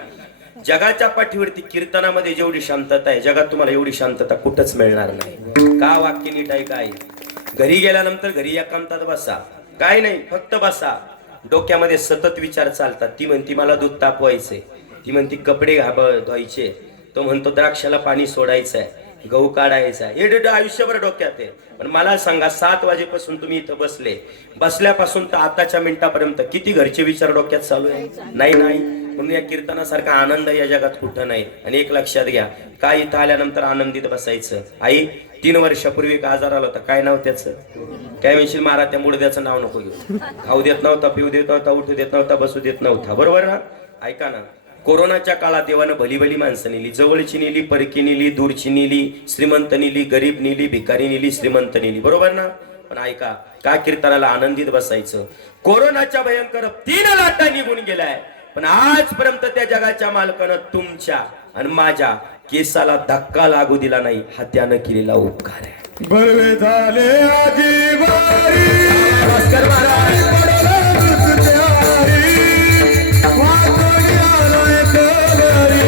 जगाच्या पाठीवरती कीर्तनामध्ये जेवढी शांतता आहे, जगात तुम्हाला एवढी शांतता कुठंच मिळणार नाही. का वाक्य नीट आहे काय? घरी गेल्यानंतर घरी एकांतात बसा, काय नाही फक्त बसा. डोक्यामध्ये सतत विचार चालतात. ती म्हणती मला दूध तापवायचंय, ती म्हणती कपडे धुवायचे, तो म्हणतो द्राक्षाला पाणी सोडायचंय, गहू काढायचा. हे आयुष्यभर डोक्यात आहे. पण मला सांगा 7 वाजेपासून तुम्ही इथं बसल्यापासून तर आताच्या मिनिटापर्यंत किती घरचे विचार डोक्यात चालू आहे? नाही नाही. म्हणून या कीर्तनासारखा आनंद या जगात कुठं नाही. आणि एक लक्षात घ्या, काय इथं आल्यानंतर आनंदित बसायचं. आई 3 वर्षापूर्वी एक आजार आला होता, काय नाव त्याचं? काय म्हणशील? मारा त्या मुडद्याचं नाव नको घेऊ. खाऊ देत नव्हता, पिऊ देत नव्हता, उठू देत नव्हता, बसू देत नव्हता. बरोबर ना? ऐका ना, कोरोनाच्या काळात देवानं भली भली माणसं नेली, जवळची नेली, परकी नेली, दूरची नेली, श्रीमंत नेली, गरीब नेली, भिकारी नेली, श्रीमंत नेली. बरोबर ना? पण ऐका, का कीर्तनाला आनंदित बसायचं. कोरोनाच्या भयंकर 3 लाटा निघून गेलाय, पण आजपर्यंत त्या जगाच्या मालकानं तुमच्या आणि माझ्या केसाला धक्का लागू दिला नाही. हा त्यानं केलेला उपकार आहे. बळवे झाले आजी वारी, भास्कर महाराज वाकोडी आलोय कवरी,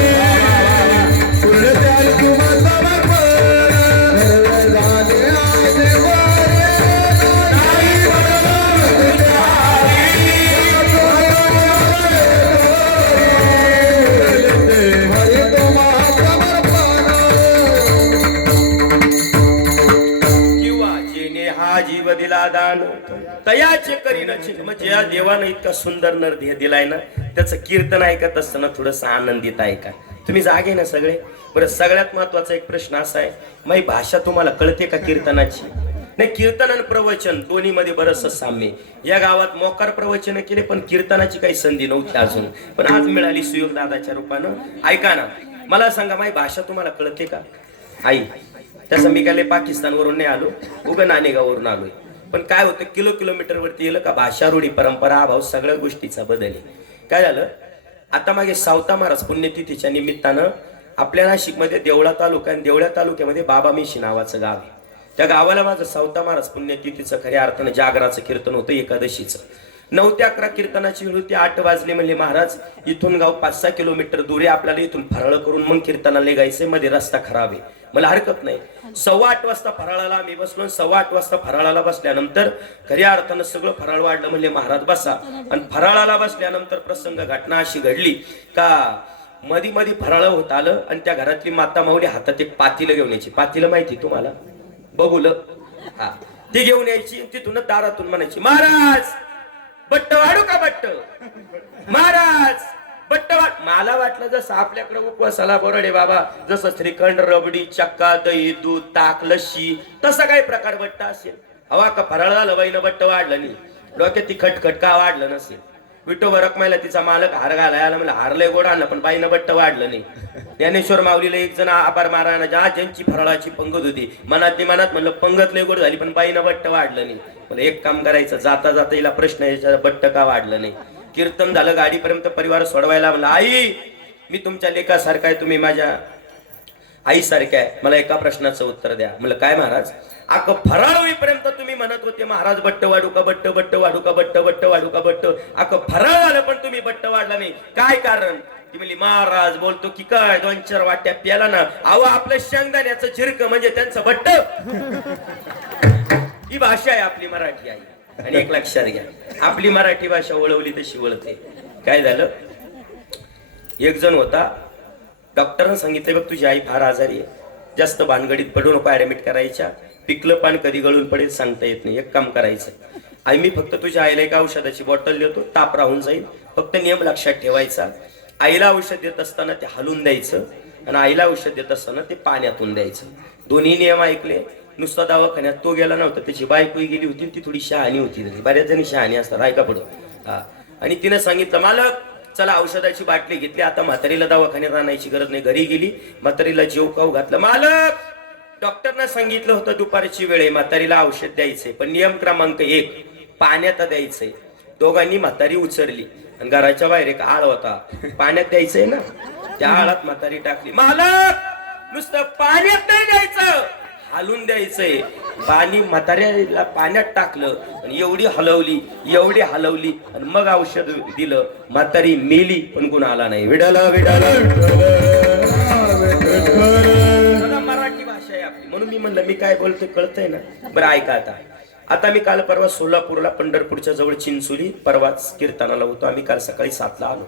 पुढे द्याल तुम्हाला बळवे झाले आजी वारी, नाही बळवे तयाचे करीनाची म्हणजे या देवानं इतका सुंदर नर दिलाय ना, त्याचं कीर्तन ऐकत असताना थोडस आनंदित आहे का? तुम्ही जागे ना सगळे? बरं, सगळ्यात महत्वाचा एक प्रश्न असा आहे, माझी भाषा तुम्हाला कळते का कीर्तनाची? नाही, कीर्तन आणि प्रवचन दोन्ही मध्ये बरंच साम्य. या गावात मोकार प्रवचन केले पण कीर्तनाची काही संधी नव्हती अजून, पण आज मिळाली सुयोग दादाच्या रूपानं. ऐका ना, मला सांगा माझी भाषा तुम्हाला कळते का? आई तसं मी काय पाकिस्तानवरून नाही आलो, उगं नाणेगाववरून आलोय. पण काय होतं, किलोमीटर वरती गेलं का भाषा, रूढी, परंपरा, अभाव सगळ्या गोष्टीचा बदल आहे. काय झालं, आता मागे सावता महाराज पुण्यतिथीच्या निमित्तानं आपल्या नाशिकमध्ये देवळा तालुका आणि देवळ्या तालुक्यामध्ये बाबा मेशी नावाचं गाव आहे. त्या गावाला माझं सावता महाराज पुण्यतिथीचं खऱ्या अर्थानं जागराचं कीर्तन होतं, एकादशीचं. 9 ते 11 कीर्तनाची वेळ होती. 8 वाजले म्हणले महाराज इथून गाव 5-6 किलोमीटर दूर आहे, आपल्याला इथून फराळ करून मग कीर्तनाला निघायचंय, मध्ये रस्ता खराब आहे. मला हरकत नाही. 8:15 वाजता फराळाला आम्ही बसलो. 8:15 वाजता फराळाला बसल्यानंतर खऱ्या अर्थानं सगळं फराळ वाढलं. म्हणले महाराज बसा. आणि फराळाला बसल्यानंतर प्रसंग घटना अशी घडली का मध्ये फराळ होत आलं आणि त्या घरातली माता माऊली हातात एक पातीलं घेऊन यायची. पातीलं माहिती तुम्हाला? बघूलं, हा, ती घेऊन यायची. तिथून दारातून म्हणायची, महाराज बट्ट वाढू का? बट्ट महाराज बट्ट वाढ. मला वाटलं जसं आपल्याकडे उपवासाला बरडे बाबा, जसं श्रीखंड, रबडी, चक्का, दही, दूध, ताक, लस्सी, तसा काही प्रकार बट्ट असेल. हवा का फराळ झालं बाईनं बट्ट वाढलं नाही. डोक्यात ती खटखट का वाढलं नसेल. विठोबा रखमायला तिचा मालक हार घालायला आला, म्हणलं हारलंय गोड आणलं पण बाईनं बट्ट वाढलं नाही. ज्ञानेश्वर माऊलीला एक जण आभार मारायला ज्यांची फराळाची पंगत होती, मनात म्हणलं पंगत लय गोड झाली पण बाईनं बट्ट वाढलं नाही. मला एक काम करायचं, जाता जाता हिला प्रश्न यायचा, बट्ट का वाढलं नाही? कीर्तन झालं, गाडीपर्यंत परिवार सोडवायला म्हणलं, आई मी तुमच्या लेखासारखा आहे, तुम्ही माझ्या आईसारख्या आहे, मला एका प्रश्नाचं उत्तर द्या. म्हणलं काय महाराज? अख्खं फराळ होईपर्यंत तुम्ही म्हणत होते महाराज बट्ट वाढू का, बट्ट बट्ट वाढू का, बट्ट बट्ट वाढू का, बट्ट. अख्खं फराळ झालं पण तुम्ही बट्ट वाढला नाही, काय कारण? ती म्हणली महाराज बोलतो की काय 2-4 वाट्या प्याला ना. अहो आपलं शेंगदाण्याचं झिरक म्हणजे त्यांचं बट्ट. ही भाषा आहे आपली मराठी आई. आणि एक लक्षात घ्या, आपली मराठी भाषा वळवली तशी वळते. काय झालं, एक जण होता, डॉक्टरनं सांगितलं बघ तुझी आई फार आजारी आहे, जास्त भानगडीत पडू नको, ऍडमिट करायच्या. पिकलं पान कधी गळून पडेल सांगता येत नाही. एक काम करायचं, आई मी फक्त तुझ्या आईला एका औषधाची बॉटल देतो, ताप राहून जाईल, फक्त नियम लक्षात ठेवायचा. आईला औषध देत असताना ते हलून द्यायचं आणि आईला औषध देत असताना ते पाण्यातून द्यायचं. दोन्ही नियम ऐकले. नुसता दवाखान्यात तो गेला नव्हता, त्याची बायकोही गेली होती, ती थोडी शहाणी होती. बऱ्याच जणी शहाणी असतात, ऐका पडो. हा, आणि तिने सांगितलं मालक चला औषधाची बाटली घेतली, आता म्हातारीला दवाखान्यात आणायची गरज नाही. घरी गेली, म्हातारीला जेव खाऊ घातलं. मालक डॉक्टरना सांगितलं होतं दुपारची वेळ आहे, म्हातारीला औषध द्यायचंय, पण नियम क्रमांक 1 पाण्यात द्यायचंय. दोघांनी म्हातारी उचलली आणि घराच्या बाहेर एक आळ होता, पाण्यात द्यायचंय ना, त्या आळात म्हातारी टाकली. मालक नुसतं पाण्यात नाही द्यायचं, हलवून द्यायचंय. पाणी म्हाताऱ्याला पाण्यात टाकलं आणि एवढी हलवली आणि मग औषध दिलं. म्हातारी मेली पण गुण आला नाही. विडाला विडाला मराठी भाषा आहे आपली. म्हणून मी म्हणलं मी काय बोलतोय कळतंय ना. बरं ऐका, आता मी काल परवा सोलापूरला पंढरपूरच्या जवळ चिंचोली परवाच कीर्तनाला होतो. आम्ही काल सकाळी 7ला आलो.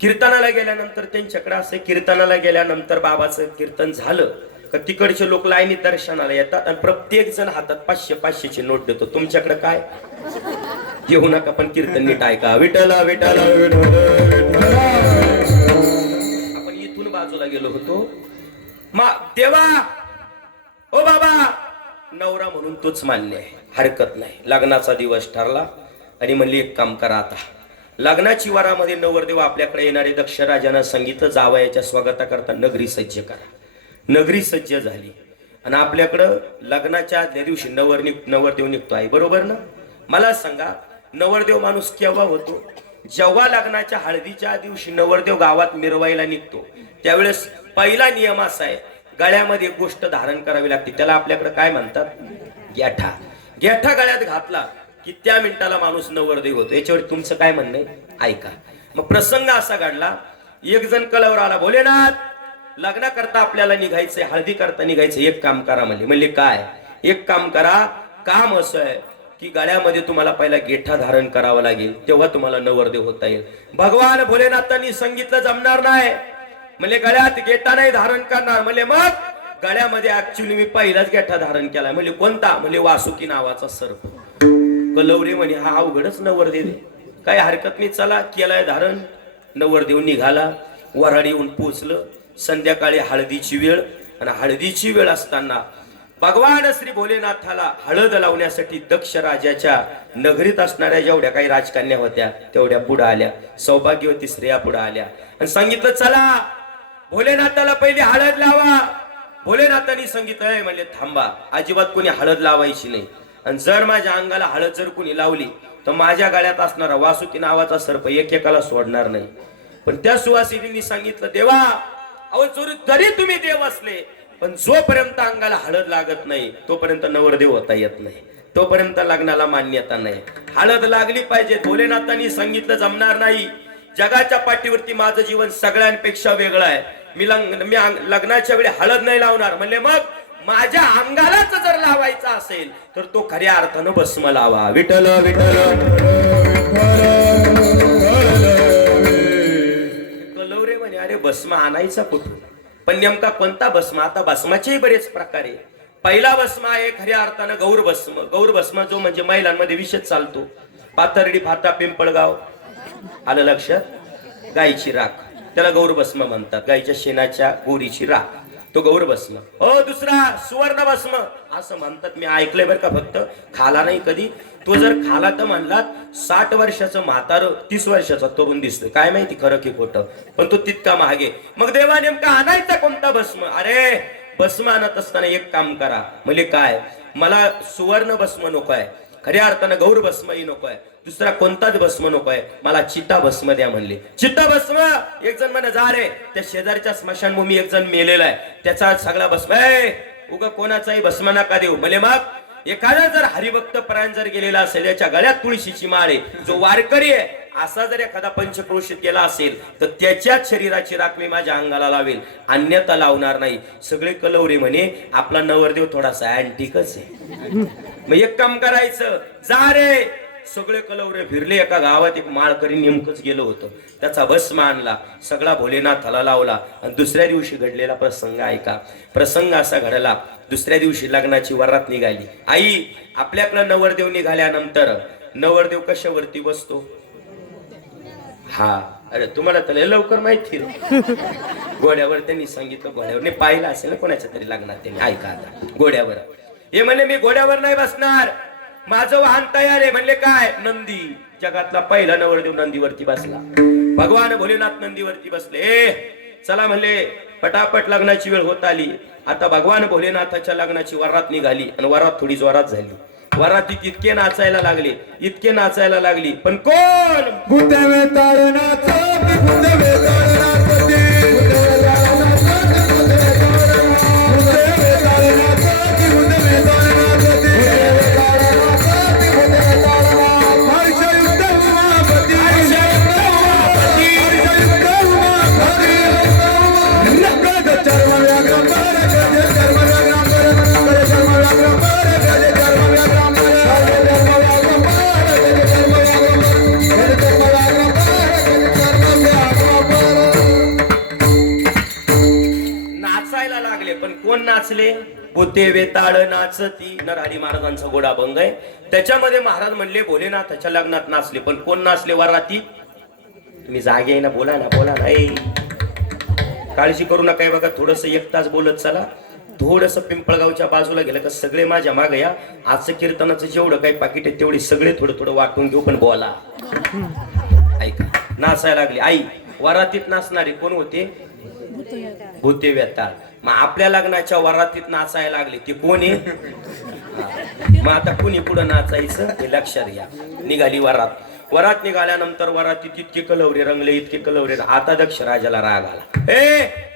कीर्तनाला गेल्यानंतर त्यांच्याकडे असे, कीर्तनाला गेल्यानंतर बाबाचं कीर्तन झालं का तिकडचे लोक लाईनीत दर्शनाला येतात आणि प्रत्येक जण हातात 500-500ची नोट देतो. तुमच्याकडे काय घेऊ नका, पण कीर्तन नीट ऐका. विठला विठला आपण इथून बाजूला गेलो होतो. देवा ओ बाबा, नवरा म्हणून तोच मान्य आहे, हरकत नाही. लग्नाचा दिवस ठरला आणि म्हणली एक काम करा, आता लग्नाची वरामध्ये नवरदेव आपल्याकडे येणारे दक्ष राजानं सांगितलं जावयाच्या स्वागताकरता नगरी सज्ज करा. नगरी सज्ज झाली आणि आपल्याकडं लग्नाच्या आदल्या दिवशी नवरदेव निघतो आहे, बरोबर ना? मला सांगा नवरदेव माणूस केव्हा होतो? जेव्हा लग्नाच्या हळदीच्या दिवशी नवरदेव गावात मिरवायला निघतो त्यावेळेस पहिला नियम असा आहे, गळ्यामध्ये एक गोष्ट धारण करावी लागते. त्याला आपल्याकडे काय म्हणतात? गेठा. गेठा गळ्यात घातला की त्या मिनिटाला माणूस नवरदेव होतो. याच्यावर तुमचं काय म्हणणं आहे? ऐका. मग प्रसंग असा घडला, एक जण कलावर आला, भोलेनाथ लग्न करता आपल्याला निघायचंय, हळदी करता निघायचंय, एक काम करा म्हणले. म्हणले काय? एक काम करा, काम असं आहे की गळ्यामध्ये तुम्हाला पहिला गेठा धारण करावा लागेल, तेव्हा तुम्हाला नवरदेव होता येईल. भगवान भोलेनाथांनी सांगितलं जमणार नाही. म्हणजे गळ्यात गेठा नाही धारण करणार. म्हणजे मग गळ्यामध्ये ऍक्च्युली मी पहिलाच गेठा धारण केला. म्हणजे कोणता? म्हणजे वासुकी नावाचा सर्प. कलवरे म्हणे हा अवघडच नवरदेव काय हरकत नाही, चला केलाय धारण. नवरदेव निघाला, वऱ्हाड येऊन पोचलं. संध्याकाळी हळदीची वेळ, आणि हळदीची वेळ असताना भगवान श्री भोलेनाथाला हळद लावण्यासाठी दक्ष राजाच्या नगरीत असणाऱ्या जेवढ्या काही राजकन्या होत्या तेवढ्या पुढे आल्या. सौभाग्यवती स्त्रिया पुढे आल्या आणि सांगितलं चला भोलेनाथाला पहिली हळद लावा. भोलेनाथांनी सांगितलं म्हणजे थांबा, अजिबात कोणी हळद लावायची नाही, आणि जर माझ्या अंगाला हळद जर कोणी लावली तर माझ्या गळ्यात असणारा वासुकी नावाचा सर्प एकेकाला सोडणार नाही. पण त्या सुवासिनींनी सांगितलं देवा अहो जरी तुम्ही देव असले पण जोपर्यंत अंगाला हळद लागत नाही तोपर्यंत नवरदेव होता येत नाही, तोपर्यंत लग्नाला मान्यता नाही. हळद लागली पाहिजे. भोलेनाथांनी सांगितलं जमणार नाही, जगाच्या पाठीवरती माझं जीवन सगळ्यांपेक्षा वेगळं आहे, मी लग्नाच्या वेळी हळद नाही लावणार. म्हणले मग माझ्या अंगालाच जर लावायचा असेल तर तो खऱ्या अर्थानं भस्म लावा. विठ्ठल विठ्ठल. कलवरे म्हणे अरे भस्म आणायचा कुठून, पण नेमका कोणता भस्म? आता भस्माचेही बरेच प्रकार आहे. पहिला भस्म आहे खऱ्या अर्थानं गौर भस्म. गौर भस्म जो म्हणजे महिलांमध्ये विषय चालतो. पाथर्डी, फाटा, पिंपळगाव, आलं लक्षात? गायीची राख त्याला गौर भस्म म्हणतात, गायीच्या शेणाच्या गोरीची राख, तो गौर भस्म. दुसरा सुवर्ण भस्म असं म्हणतात, मी ऐकलंय बरं का, फक्त खाला नाही कधी. तो जर खाला तर म्हणलात 60 वर्षाचं म्हातार 30 वर्षाचा तरुण दिसतोय, काय माहिती खरं की खोटं, पण तो तितका महागे. मग देवा नेमका आणायचा कोणता भस्म? अरे भस्म आणत असताना एक काम करा. म्हणजे काय, मला सुवर्ण भस्म नको आहे, खऱ्या अर्थानं गौर भस्मही नको आहे, दुसरा कोणताच भस्म नको आहे, मला चिता भस्म द्या म्हणले. चिता भस्म. एक जण म्हणे जा रे त्या शेजारच्या स्मशानभूमी एक जण मेलेला आहे त्याचा सगळा भस्म उगा कोणाचाही भस्म नका देऊ. म्हणजे मग एखादा जर हरिभक्त परायण जर गेलेला असेल, याच्या गळ्यात तुळशीची माळ आहे, जो वारकरी आहे असा जर एखादा पंचक्रोशीत गेला असेल तर त्याच्याच शरीराची राख मी माझ्या अंगाला लावेल, अन्यथा लावणार नाही. सगळे कलवरे म्हणे आपला नवरदेव थोडासा अँटिकच आहे. मग एक काम करायचं, जा रे. सगळे कलवरे फिरले. एका गावात एक माळकरी नेमकंच गेलो होतं, त्याचा भस्म आणला, सगळा भोलेनाथाला लावला. आणि दुसऱ्या दिवशी घडलेला प्रसंग ऐका. प्रसंग असा घडला, दुसऱ्या दिवशी लग्नाची वरात निघाली. आई आपल्याकडे नवरदेव निघाल्यानंतर नवरदेव कशावरती बसतो? हा अरे तुम्हाला तर लवकर माहिती. घोड्यावर. त्यांनी सांगितलं घोड्यावर. नाही पाहिलं असेल ना कोणाच्या तरी लग्नात त्यांनी. ऐका आता, घोड्यावर. हे म्हणले मी घोड्यावर नाही बसणार, माझं वाहन तयार आहे. म्हणले काय? नंदी. जगातला पहिला नवरदेव नंदीवरती बसला. भगवान भोलेनाथ नंदीवरती बसले. चला म्हणले पटापट लग्नाची वेळ होत आली. आता भगवान भोलेनाथाच्या लग्नाची वरात निघाली आणि वरात थोडी जोरात झाली. वरातीत इतके नाचायला लागले, इतके नाचायला लागली, पण कोण? भूतवे ताळनाच, भूतवे ताळनाच, भूतवे ताळनाच, भूतवे ताळनाच, भूतवे ताळनाच, भूतवे ताळनाच, भूतवे ताळनाच, भूतवे ताळनाच. हर्षयुक्त उमापती, हर्षयुक्त उमापती, हर्षयुक्त उमापती. गज चर्म व्याघ्रम बर, गज चर्म व्याघ्रम बर, गज चर्म व्याघ्रम बर, गज चर्म व्याघ्रम बर, गज चर्म व्याघ्रम बर, गज चर्म व्याघ्रम बर, गज चर्म व्याघ्रम बर, गज चर्म व्याघ्रम बर. नाचायला लागले, पण कोण नाचले? भूते वेताळ नाचती. नरहरी महाराजांचा गोडाभंग आहे, त्याच्यामध्ये महाराज म्हणले भोलेनाथाच्या लग्नात नाचले, पण कोण नाचले वराती? तुम्ही जागे ना, बोला ना, बोला नाही, काळजी करू नका. बघा थोडस 1 तास बोलत चला. थोडस पिंपळगावच्या बाजूला गेलं का सगळे माझ्या मागे या. आजचं कीर्तनाचं जेवढं काही पाकिट आहे तेवढे सगळे थोडं थोडं वाटून घेऊ, पण बोला. ऐका. नाचायला लागली. आई वरातीत नाचणारे कोण होते? भूते वेताळ. मग आपल्या लग्नाच्या वरातीत नाचायला लागले ते कोण आहे? मग आता कोणी पुढे नाचायचं हे लक्षात घ्या. निघाली वरात. वरात निघाल्यानंतर वरातीत इतके कलवरे रंगले, इतके कलवरे. आता दक्ष राजाला राग आला.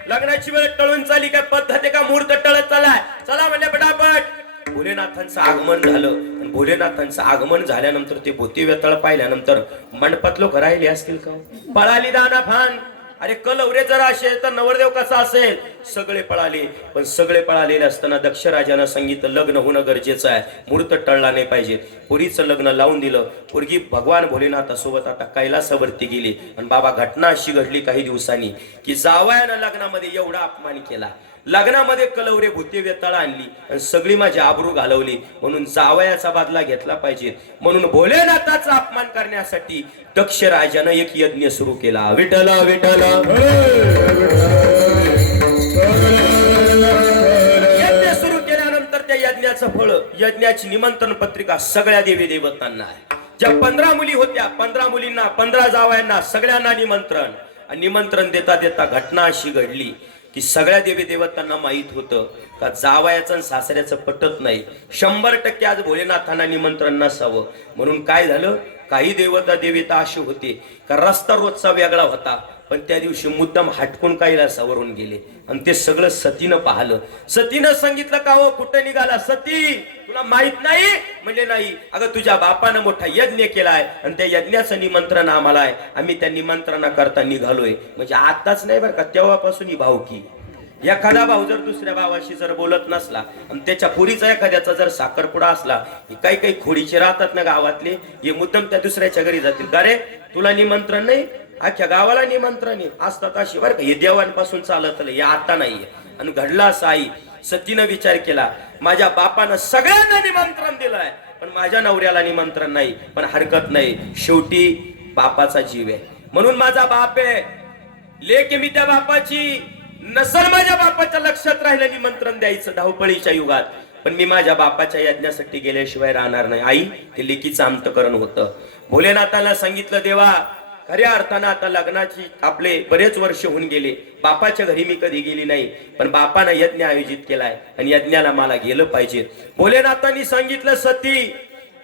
लग्नाची वेळ टळून चाली, काय पद्धत आहे का? मुहूर्त टळत चालाय. चला म्हणले पटापट. भोलेनाथांचं आगमन झालं. आणि भोलेनाथांचं आगमन झाल्यानंतर ते भूते वेताळ पाहिल्यानंतर मंडपात लोक राहिले असतील का? पळाली दाना फान. अरे कलवरे जर असे तर नवरदेव कसा असेल? सगळे पळाले. पण सगळे पळालेले असताना दक्ष राजानं सांगितलं लग्न होणं गरजेचं आहे, मुहूर्त टळला नाही पाहिजे. पोरीचं लग्न लावून दिलं. पोरगी भगवान भोलेनाथासोबत आता कैलासावरती गेली. आणि बाबा घटना अशी घडली काही दिवसांनी की जावयानं लग्नामध्ये एवढा अपमान केला, लग्नामध्ये कलवरे भूते वेताळा आणली आणि सगळी माझी आबरू घालवली, म्हणून जावयाचा बदला घेतला पाहिजे. म्हणून भोलेनाथाचा अपमान करण्यासाठी दक्ष राजानं एक यज्ञ सुरू केला. विठ्ठल विठ्ठल. यज्ञ सुरू केल्यानंतर त्या यज्ञाचं फळ, यज्ञाची निमंत्रण पत्रिका सगळ्या देवी देवतांना आहे. ज्या 15 मुली होत्या, 15 मुलींना, 15 जावयांना सगळ्यांना निमंत्रण. आणि निमंत्रण देता देता घटना अशी घडली की सगळ्या देवी देवतांना माहित होतं का जावयाचं आणि सासऱ्याचं पटत नाही. 100% आज भोलेनाथांना निमंत्रण नसावं. म्हणून काय झालं, काही देवता असे होते का रस्ता रोजचा वेगळा होता, पण त्या दिवशी मुद्दाम हटकून कैलासावरून गेले. आणि ते सगळं सतीनं पाहिलं. सतीनं सांगितलं का हो कुठं निघाला सती, तुला माहित नाही? म्हणजे नाही. अगं तुझ्या बापानं मोठा यज्ञ केलाय आणि त्या यज्ञाचं निमंत्रण आम्हाला आहे, आम्ही त्या निमंत्रणाकरता निघालोय. म्हणजे आताच नाही बरं का, तेव्हापासून ही भावकी. एखादा भाऊ जर दुसऱ्या भावाशी जर बोलत नसला आणि त्याच्या पुरीचा एखाद्याचा जर साखरपुडा असला, काही काही खोडीचे राहतात ना गावातले, हे मुद्दाम त्या दुसऱ्याच्या घरी जातील. का रे तुला निमंत्रण नाही? अख्ख्या गावाला निमंत्रण असतात अशी बरं का. हे देवांपासून चालत हे आता नाहीये. आणि घडला असा, आई सतीनं विचार केला, माझ्या बापानं सगळ्यांना निमंत्रण दिलंय पण माझ्या नवऱ्याला निमंत्रण नाही. पण हरकत नाही, शेवटी बापाचा जीव आहे म्हणून माझा बाप आहे. लेक मी त्या बापाची नसल, माझ्या बापाच्या लक्षात राहिलं निमंत्रण द्यायचं धावपळीच्या युगात. पण मी माझ्या बापाच्या यज्ञासाठी गेल्याशिवाय राहणार नाही. आई ते लेकीचं अंतकरण होतं. भोलेनाथाला सांगितलं, देवा खऱ्या अर्थानं आता लग्नाची आपले बरेच वर्ष होऊन गेले, बापाच्या घरी मी कधी गेली नाही, पण बापानं यज्ञ आयोजित केलाय आणि यज्ञाला मला गेलं पाहिजे. भोलेनाथांनी सांगितलं, सती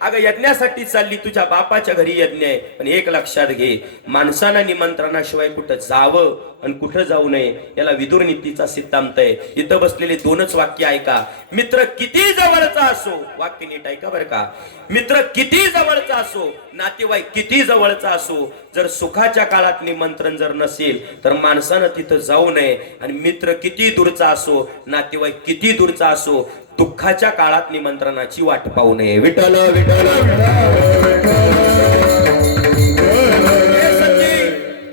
अगं यज्ञासाठी चालली, तुझ्या बापाच्या घरी यज्ञ आहे, पण एक लक्षात घे, माणसानं निमंत्रणाशिवाय कुठं जावं आणि कुठं जाऊ नये याला विदुर नीतीचा सिद्धांत आहे. इथं बसलेले 2च वाक्य ऐका. मित्र किती जवळचा असो, वाक्य नीट ऐका बरं का, मित्र किती जवळचा असो, नातेवाईक किती जवळचा असो, जर सुखाच्या काळात निमंत्रण जर नसेल तर माणसानं तिथं जाऊ नये. आणि मित्र किती दूरचा असो, नातेवाईक किती दूरचा असो, दुःखाच्या काळात निमंत्रणाची वाट पाहू नये. विठ्ठल विठ्ठल.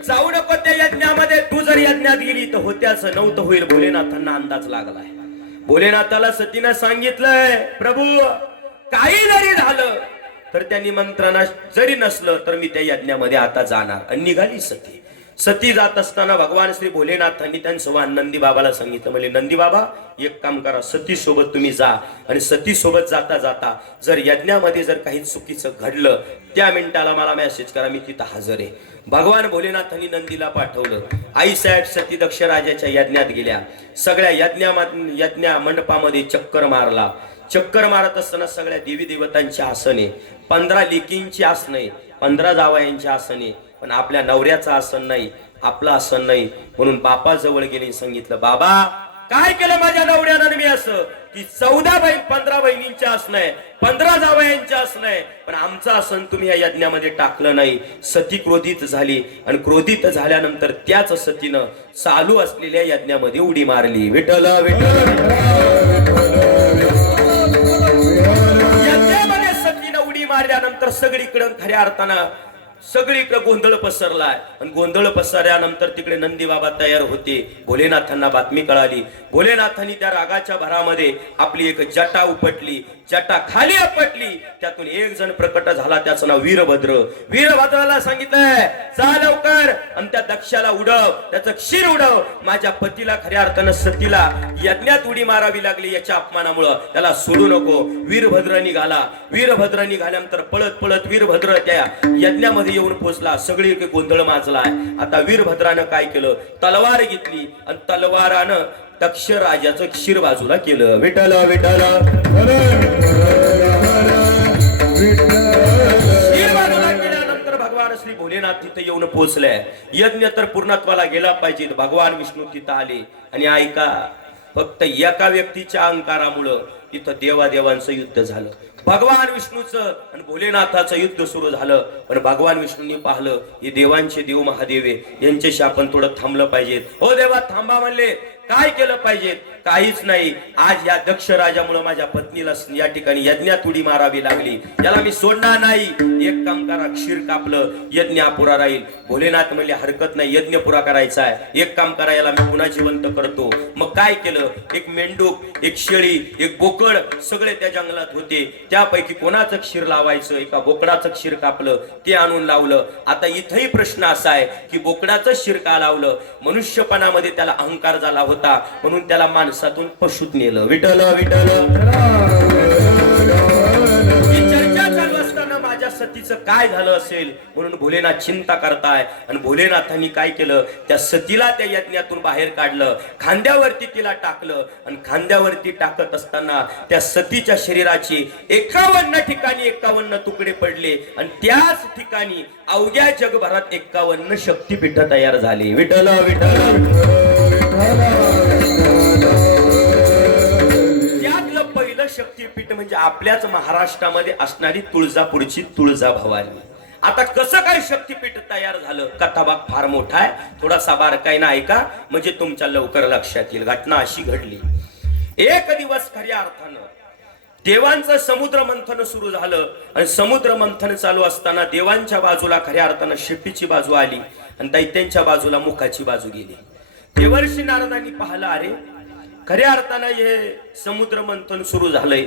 जाऊ नको त्या यज्ञामध्ये. तू जर यज्ञात गेली तर होत्याच नव्हतं होईल. भोलेनाथांना अंदाज लागलाय. भोलेनाथाला सतीनं सांगितलंय, प्रभू काही जरी झालं तर त्या निमंत्रणात जरी नसलं तर मी त्या यज्ञामध्ये आता जाणार. आणि निघाली सती. सती जात असताना भगवान श्री भोलेनाथांनी त्यांचं वाहन नंदी बाबाला सांगितलं, म्हणजे नंदी बाबा एक काम करा, सती सोबत तुम्ही जा. आणि सती सोबत जाता जाता जर यज्ञामध्ये जर काही चुकीचं घडलं त्या मिनिटाला मला मेसेज करा, मी तिथं हजर आहे. भगवान भोलेनाथांनी नंदीला पाठवलं. आई साहेब सती दक्ष राजाच्या यज्ञात गेल्या. सगळ्या यज्ञ मंडपामध्ये चक्कर मारला. चक्कर मारत असताना सगळ्या देवी देवतांची आसने, 15 लेकींची आसने, 15 जावयांची आसने, पण आपल्या नवऱ्याचं आसन नाही, आपलं आसन नाही. म्हणून बापाजवळ गेले, सांगितलं, बाबा काय केलं माझ्या नवऱ्यानं? मी असं की 15 बहिणींचे आसन आहे, 15 जावयांचे आसन आहे, पण आमचं आसन तुम्ही या यज्ञामध्ये टाकलं नाही. सती क्रोधित झाली आणि क्रोधित झाल्यानंतर त्याच सतीनं चालू असलेल्या यज्ञामध्ये उडी मारली. विठ्ठल विठ्ठल. यज्ञामध्ये सतीनं उडी मारल्यानंतर सगळीकडे खऱ्या अर्थानं सगळीकडे गोंधळ पसरलाय. आणि गोंधळ पसरल्यानंतर तिकडे नंदी बाबा तयार होते. भोलेनाथांना बातमी कळाली. भोलेनाथांनी त्या रागाच्या भरामध्ये आपली एक जटा उपटली. जटा खाली आपटली. त्यातून एक जण प्रकट झाला, त्याचं नाव वीरभद्र. वीरभद्राला सांगितलंय, जा लवकर आणि त्या दक्षाला उडव, त्याचं क्षीर उडव. माझ्या पतीला खऱ्या अर्थानं सतीला यज्ञात उडी मारावी लागली याच्या अपमानामुळं, त्याला सोडू नको. वीरभद्र निघाला. वीरभद्र निघाल्यानंतर पळत पळत वीरभद्र त्या यज्ञामध्ये येऊन पोहोचला. सगळी गोंधळ माजलाय. आता वीरभद्रानं काय केलं, तलवार घेतली आणि तलवारानं दक्ष राजाचं क्षीर बाजूला केलं. विठ्ठल विठ्ठल. क्षीर बाजूला केल्यानंतर भगवान श्री भोलेनाथ तिथे येऊन पोहोचले. यज्ञ तर पूर्णत्वाला गेला पाहिजे. भगवान विष्णू तिथं आले. आणि ऐका, फक्त एका व्यक्तीच्या अहंकारामुळं तिथं देवादेवांचं युद्ध झालं. भगवान विष्णूचं आणि भोलेनाथाचं युद्ध सुरू झालं. पण भगवान विष्णूंनी पाहिलं, हे देवांचे देव महादेव यांच्याशी आपण थोडं थांबलं पाहिजे. हो देवा थांबा म्हणले. काय केलं पाहिजे? काहीच नाही. आज या दक्ष राजामुळे माझ्या पत्नीला या ठिकाणी यज्ञात उडी मारावी लागली. याला मी सोडणार नाही. एक काम करा, क्षीर कापलं, यज्ञ अपुरा राहील. भोलेनाथ म्हणले हरकत नाही, यज्ञ पुरा करायचा आहे. एक काम करा, याला मी पुन्हा जिवंत करतो. मग काय केलं? एक मेंढूक, एक शेळी, एक बोकड सगळे त्या जंगलात होते. त्यापैकी कोणाचं क्षीर लावायचं? एका बोकडाचं क्षीर कापलं, ते आणून लावलं. आता इथंही प्रश्न असा आहे की बोकडाचं क्षीर का लावलं? मनुष्यपणामध्ये त्याला अहंकार झाला होता म्हणून त्याला माणसातून पशुत नेलं. विठ्ठल विठ्ठल. ही चर्चा चालू असताना माझ्या सतीचं काय झालं असेल म्हणून भोलेनाथ चिंता करताय. आणि भोलेनाथांनी काय केलं? त्या सतीला त्या यज्ञातून बाहेर काढलं, खांद्यावरती तिला टाकलं. आणि खांद्यावरती टाकत असताना त्या सतीच्या शरीराची 51 ठिकाणी 51 तुकडे पडले. आणि त्याच ठिकाणी अवघ्या जगभरात 51 शक्तीपीठ तयार झाली. विठ्ठल विठ्ठल. त्यातलं पहिलं शक्तीपीठ म्हणजे आपल्याच महाराष्ट्रामध्ये असणारी तुळजापूरची तुळजाभवानी. आता कसं काय शक्तीपीठ तयार झालं? कथाभाग फार मोठा आहे, थोडासा बारकाईनं ऐका म्हणजे तुमच्या लवकर लक्षात येईल. घटना अशी घडली. एक दिवस खऱ्या अर्थानं देवांचं समुद्र मंथन सुरू झालं. आणि समुद्र मंथन चालू असताना देवांच्या बाजूला खऱ्या अर्थानं शेपटीची बाजू आली आणि दैत्यांच्या बाजूला मुखाची बाजू गेली. देवर्षी नारदांनी पाहिलं, अरे खऱ्या अर्थानं हे समुद्र मंथन सुरू झालंय,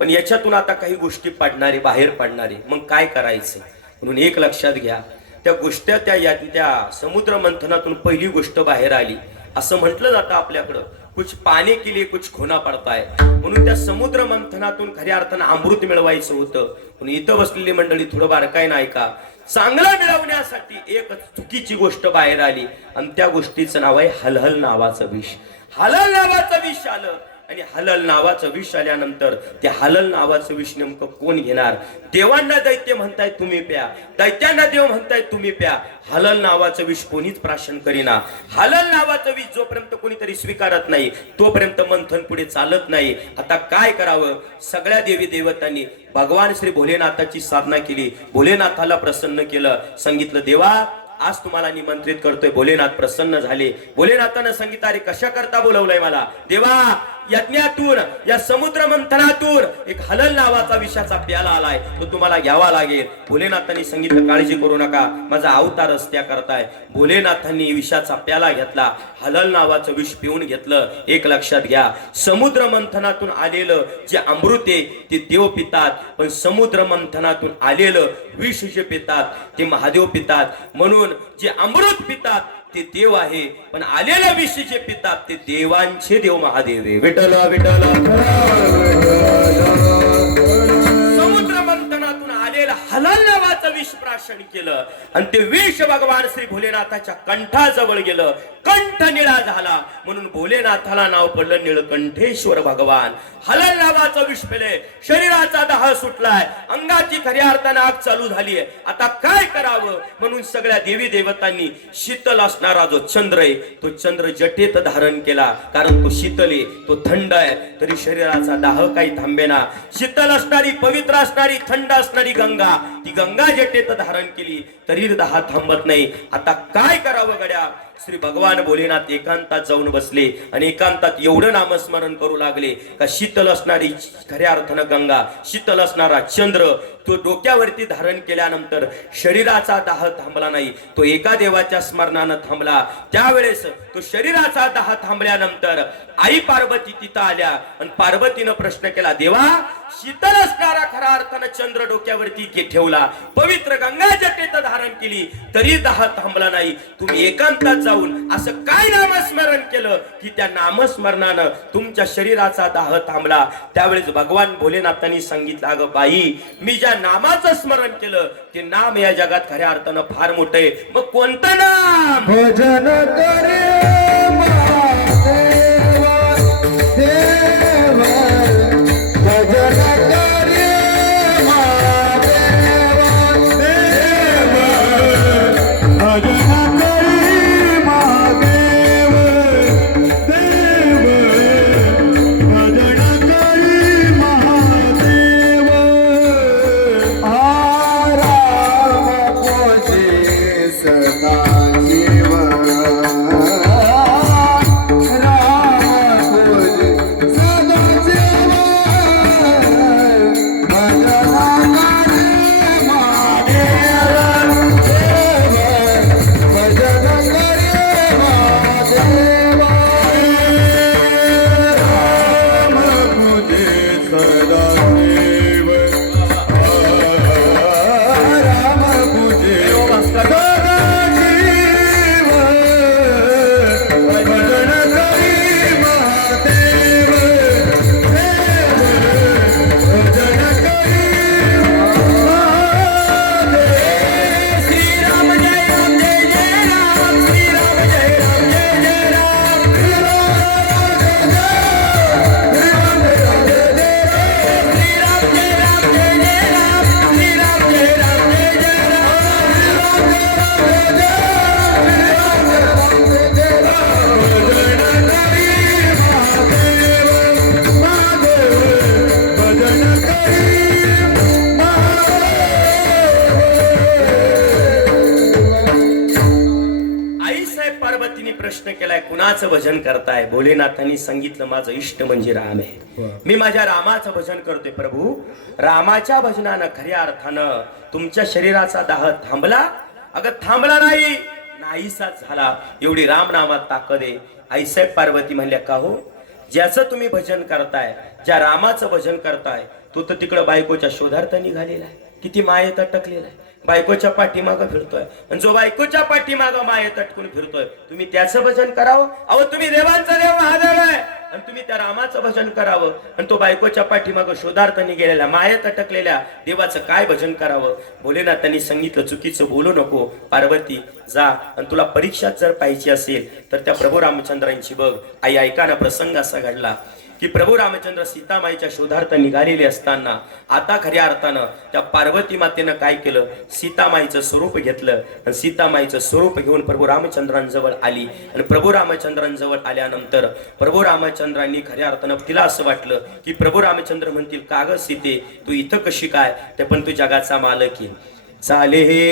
पण याच्यातून आता काही गोष्टी पडणारे, बाहेर पडणारे. मग काय करायचं? म्हणून एक लक्षात घ्या, त्या गोष्टी त्या समुद्र मंथनातून पहिली गोष्ट बाहेर आली. असं म्हटलं जातं आपल्याकडं, कुछ पाने के लिए कुछ खोना पडता है. म्हणून त्या समुद्र मंथनातून खऱ्या अर्थानं अमृत मिळवायचं होतं. म्हणून इथं बसलेली मंडळी थोडं बारकाईनं ऐका. चांगला मिळवण्यासाठी एक चुकीची गोष्ट बाहेर आली आणि त्या गोष्टीचं नाव आहे हलहल नावाचं विष. हलल नावाचं विष आलं आणि हलल नावाचं विष आल्यानंतर त्या हलल नावाचं विष नेमकं कोण घेणार? देवांना दैत्य म्हणताय तुम्ही प्या, दैत्यांना देव म्हणताय तुम्ही प्या. हलल नावाचं विष कोणीच प्राशन करीना. हलल नावाचं विष जोपर्यंत कोणीतरी स्वीकारत नाही तोपर्यंत मंथन पुढे चालत नाही. आता काय करावं? सगळ्या देवी देवतांनी भगवान श्री भोलेनाथाची साधना केली. भोलेनाथाला प्रसन्न केलं. सांगितलं, देवा आज तुम्हाला निमंत्रित करतोय. भोलेनाथ प्रसन्न झाले. भोलेनाथानं सांगितलं, अरे कशा करता बोलवलंय मला? देवा यज्ञातून, या समुद्र मंथनातून एक हलल नावाचा विषाचा प्याला आलाय, तो तुम्हाला घ्यावा लागेल. भोलेनाथांनी सांगितलं, काळजी करू नका, माझा अवतार रस्त्या करताय. भोलेनाथांनी विषाचा प्याला घेतला, हलल नावाचं विष पिऊन घेतलं. एक लक्षात घ्या, समुद्र मंथनातून आलेलं जे अमृत आहे ते देव पितात, पण समुद्र मंथनातून आलेलं विष जे पितात ते महादेव पितात. म्हणून जे अमृत पितात ते देव आहे, पण आलेल्या विष जे पितात ते देवांचे देव महादेव आहे. विठ्ठल विठ्ठल. समुद्र मंथनातून आलेलं हलल नावाचं विष प्राशन केलं आणि ते विष भगवान श्री भोलेनाथाच्या कंठाजवळ गेलं. कंठ निळा झाला म्हणून भोलेनाथाला नाव पडलं निळकंठेश्वर भगवान. हलल नावाचं विष पेले, शरीराचा दाह सुटलाय, अंगाची खऱ्या अर्थानं आग चालू झालीय. आता काय करावं? म्हणून सगळ्या देवी देवतांनी शीतल असणारा जो चंद्र आहे तो चंद्र जटेत धारण केला. कारण तो शीतल आहे, तो थंड आहे, तरी शरीराचा दाह काही थांबेना. शीतल असणारी, पवित्र असणारी, थंड असणारी गंगा, ती गंगा जटेत धारण केली तरी दाह थांबत नाही. आता काय करावं गड्या? श्री भगवान भोलेनाथ एकांतात जाऊन बसले आणि एकांतात एवढं नामस्मरण करू लागले का शीतल असणारी खऱ्या अर्थानं गंगा, शीतल असणारा चंद्र तो डोक्यावरती धारण केल्यानंतर शरीराचा दाह थांबला नाही, तो एका देवाच्या स्मरणानं थांबला. त्यावेळेस तो शरीराचा दाह थांबल्यानंतर आई पार्वती तिथं आल्या आणि पार्वतीनं प्रश्न केला, देवा शीतल असणारा खऱ्या अर्थानं चंद्र डोक्यावरती ठेवला, पवित्र गंगा जटेत धारण केली तरी दाह थांबला नाही, तुम्ही एकांतात जाऊन असं काय नामस्मरण केलं की त्या नामस्मरणानं तुमच्या शरीराचा दाह थांबला? त्यावेळेस भगवान भोलेनाथांनी सांगितलं, अगं बाई, मी ज्या नामाचं स्मरण केलं ते नाम या जगात खऱ्या अर्थानं फार मोठं आहे. मग कोणतं नाम? भजन करे महादेवा देवा, भजन करे महादेवा देवा, भजन करे महादेव देव, भजन करे महादेव. आराम पोचे सदा जीव, प्रश्न केलाय, कुणाचं भजन करताय? भोलेनाथांनी सांगितलं, माझं इष्ट म्हणजे राम आहे, मी माझ्या रामाचं भजन करतोय. प्रभू, रामाच्या भजनानं खऱ्या अर्थानं तुमच्या शरीराचा दाह थांबला? अगं थांबला नाही, नाहीसाच झाला. एवढी रामनामात ताकद आहे. आईसाहेब पार्वती म्हणल्या, का हो, ज्याचं तुम्ही भजन करताय, ज्या रामाचं भजन करताय, तो तर तिकडं बायकोच्या शोधार्थ निघालेला आहे, किती मायेत अटकलेला आहे, बायकोच्या पाठीमागं फिरतोय. आणि जो बायकोच्या पाठीमागं मायेत अटकून फिरतोय, तुम्ही त्याचं भजन करावं? अहो, तुम्ही देवांचा देव महादेव आहे आणि तुम्ही त्या रामाचं भजन करावं, आणि तो बायकोच्या पाठीमागं शोधार्थाने गेलेल्या मायेत अटकलेल्या देवाचं काय भजन करावं? भोलेनाथांनी सांगितलं, चुकीचं बोलू नको पार्वती, जा आणि तुला परीक्षात जर पाहिजे असेल तर त्या प्रभू रामचंद्रांची बघ. आई, ऐका ना, प्रसंग असा घडला की प्रभू रामचंद्र सीतामाईच्या शोधार्थ निघालेले असताना आता खऱ्या अर्थानं त्या पार्वती मातेनं काय केलं, सीतामाईचं स्वरूप घेतलं आणि सीतामाईचं स्वरूप घेऊन प्रभू रामचंद्रांजवळ आली. आणि प्रभू रामचंद्रांजवळ आल्यानंतर प्रभू रामचंद्रांनी खऱ्या अर्थानं तिला असं वाटलं की प्रभू रामचंद्र म्हणतील, का ग सीते, तू इथं कशी काय? ते पण तू जगाचा मालक आहे. चाले हे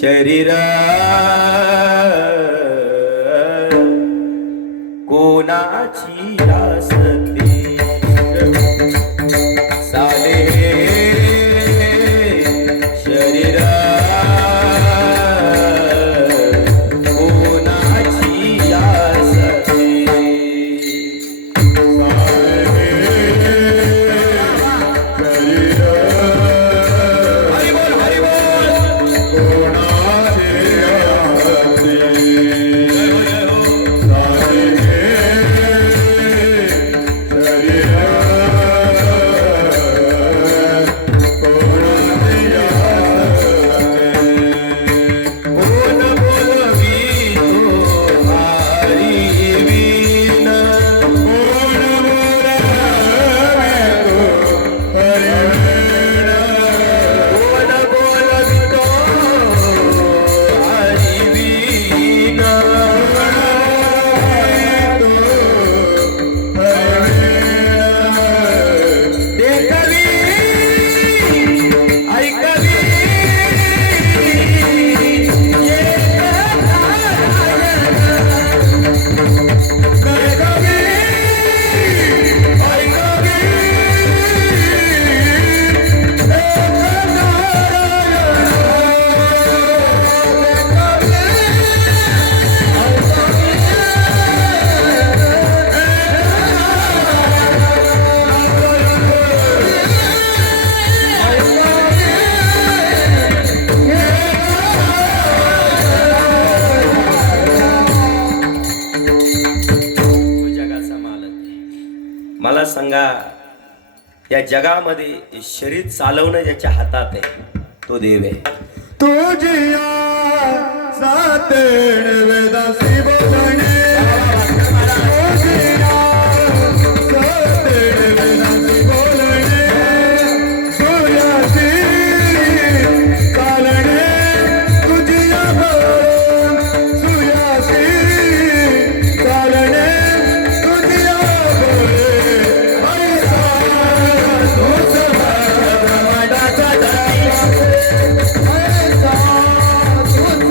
शरीरा कोणाची असते, साले शरीरा कोणाची असते. हरी बोल, हरी बोल. मला सांगा, या जगामध्ये शरीर चालवणं ज्याच्या हातात आहे तो देव आहे. तुझिया सातेण वेदासी बोलणे, तुझिया सातेण वेदासी बोलणे, सूर्याची चालणे, तुझिया बोल, सूर्याची चालणे, तुझिया बोले, ऐसा तोच ब्रह्मांडाचा धनी, ऐसा तोच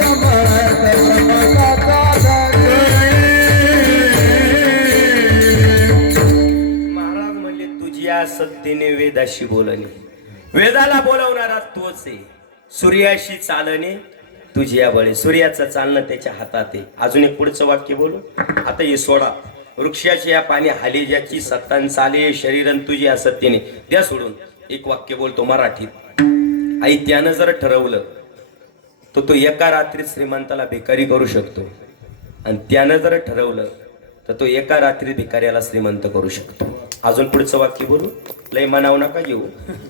ब्रह्मांडाचा धनी. महाराज म्हणले, तुझ्या सत्तेने वेदाशी बोलणे, वेदाला बोलवणारा तोच आहे. सूर्याशी चालणे तुझ्या बळे, सूर्याचं चालणं त्याच्या हातात आहे. अजून एक पुढचं वाक्य बोलू. आता हे सोडा, वृक्षाची या पाणी हाली ज्याची सत्तान चाले, शरीरन तुझ्या सत्तेने, द्या सोडून. एक वाक्य बोलतो मराठीत. आई, त्यानं जर ठरवलं तर तो एका रात्रीत श्रीमंताला भिकारी करू शकतो, आणि त्यानं जर ठरवलं तर तो एका रात्री भिकाऱ्याला श्रीमंत करू शकतो. अजून पुढचं वाक्य बोलू. लय मनाव नका घेऊ,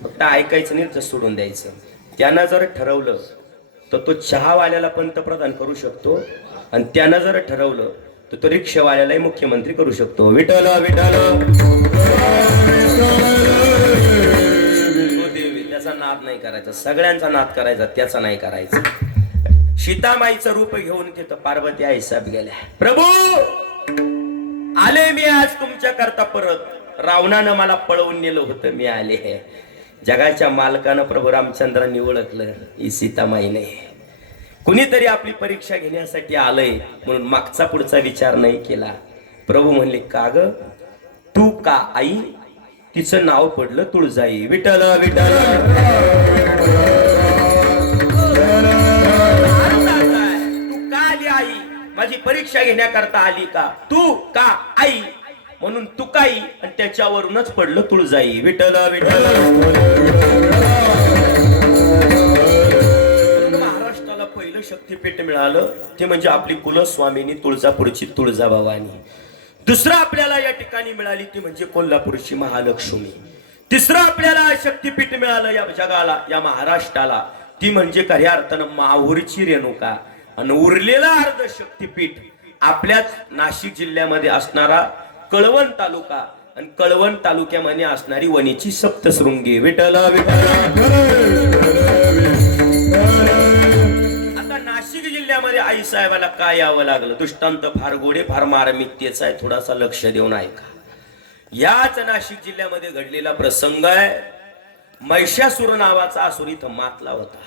फक्त ऐकायचं नाही तर सोडून द्यायचं. त्यानं जर ठरवलं तर तो चहावाल्याला पंतप्रधान करू शकतो, आणि त्यानं जर ठरवलं तर तो रिक्षावाल्यालाही मुख्यमंत्री करू शकतो. विठ्ठल विठ्ठल, त्याचा नाद नाही करायचा, सगळ्यांचा नाद करायचा, त्याचा नाही करायचा. सीतामाईचं रूप घेऊन तिथं पार्वती आई साहेब गेल्या. प्रभू, आले मी आज तुमच्या करता परत. रावणानं मला पळवून नेलं होतं, मी आले. जगाच्या मालकानं प्रभू रामचंद्रांनी ओळखलं, ही सीतामाई नाही. कुणीतरी आपली परीक्षा घेण्यासाठी आलंय म्हणून मागचा पुढचा विचार नाही केला. प्रभू म्हणले का ग तू का आई? तिचं नाव पडलं तुळजाई. विठ्ठल विठ्ठल. तू का आली आई? माझी परीक्षा घेण्याकरता आली का? तू का आई म्हणून तुकाई आणि त्याच्यावरूनच पडलं तुळजाई. विठ्ठल विठ्ठल. महाराष्ट्राला पहिलं शक्तीपीठ मिळालं ते म्हणजे आपली कुलस्वामिनी तुळजापूरची तुळजाभवानी. दुसरं आपल्याला या ठिकाणी मिळाली ती म्हणजे कोल्हापूरची महालक्ष्मी. तिसरं आपल्याला शक्तीपीठ मिळालं या जगाला, या महाराष्ट्राला, ती म्हणजे खऱ्या अर्थानं माहूरची रेणुका. आणि उरलेला अर्ध शक्तीपीठ आपल्याच नाशिक जिल्ह्यामध्ये असणारा कळवण तालुका आणि कळवण तालुक्यामध्ये असणारी वणीची सप्तशृंगी. विठ्ठल विठ्ठल. आता नाशिक जिल्ह्यामध्ये आई साहेबाला काय यावं लागलं? दृष्टांत फार गोडे फार मार्मिकतेचा आहे, थोडासा लक्ष देऊन ऐका. याच नाशिक जिल्ह्यामध्ये घडलेला प्रसंग आहे. महिषासुर नावाचा असुर इथं मातला होता.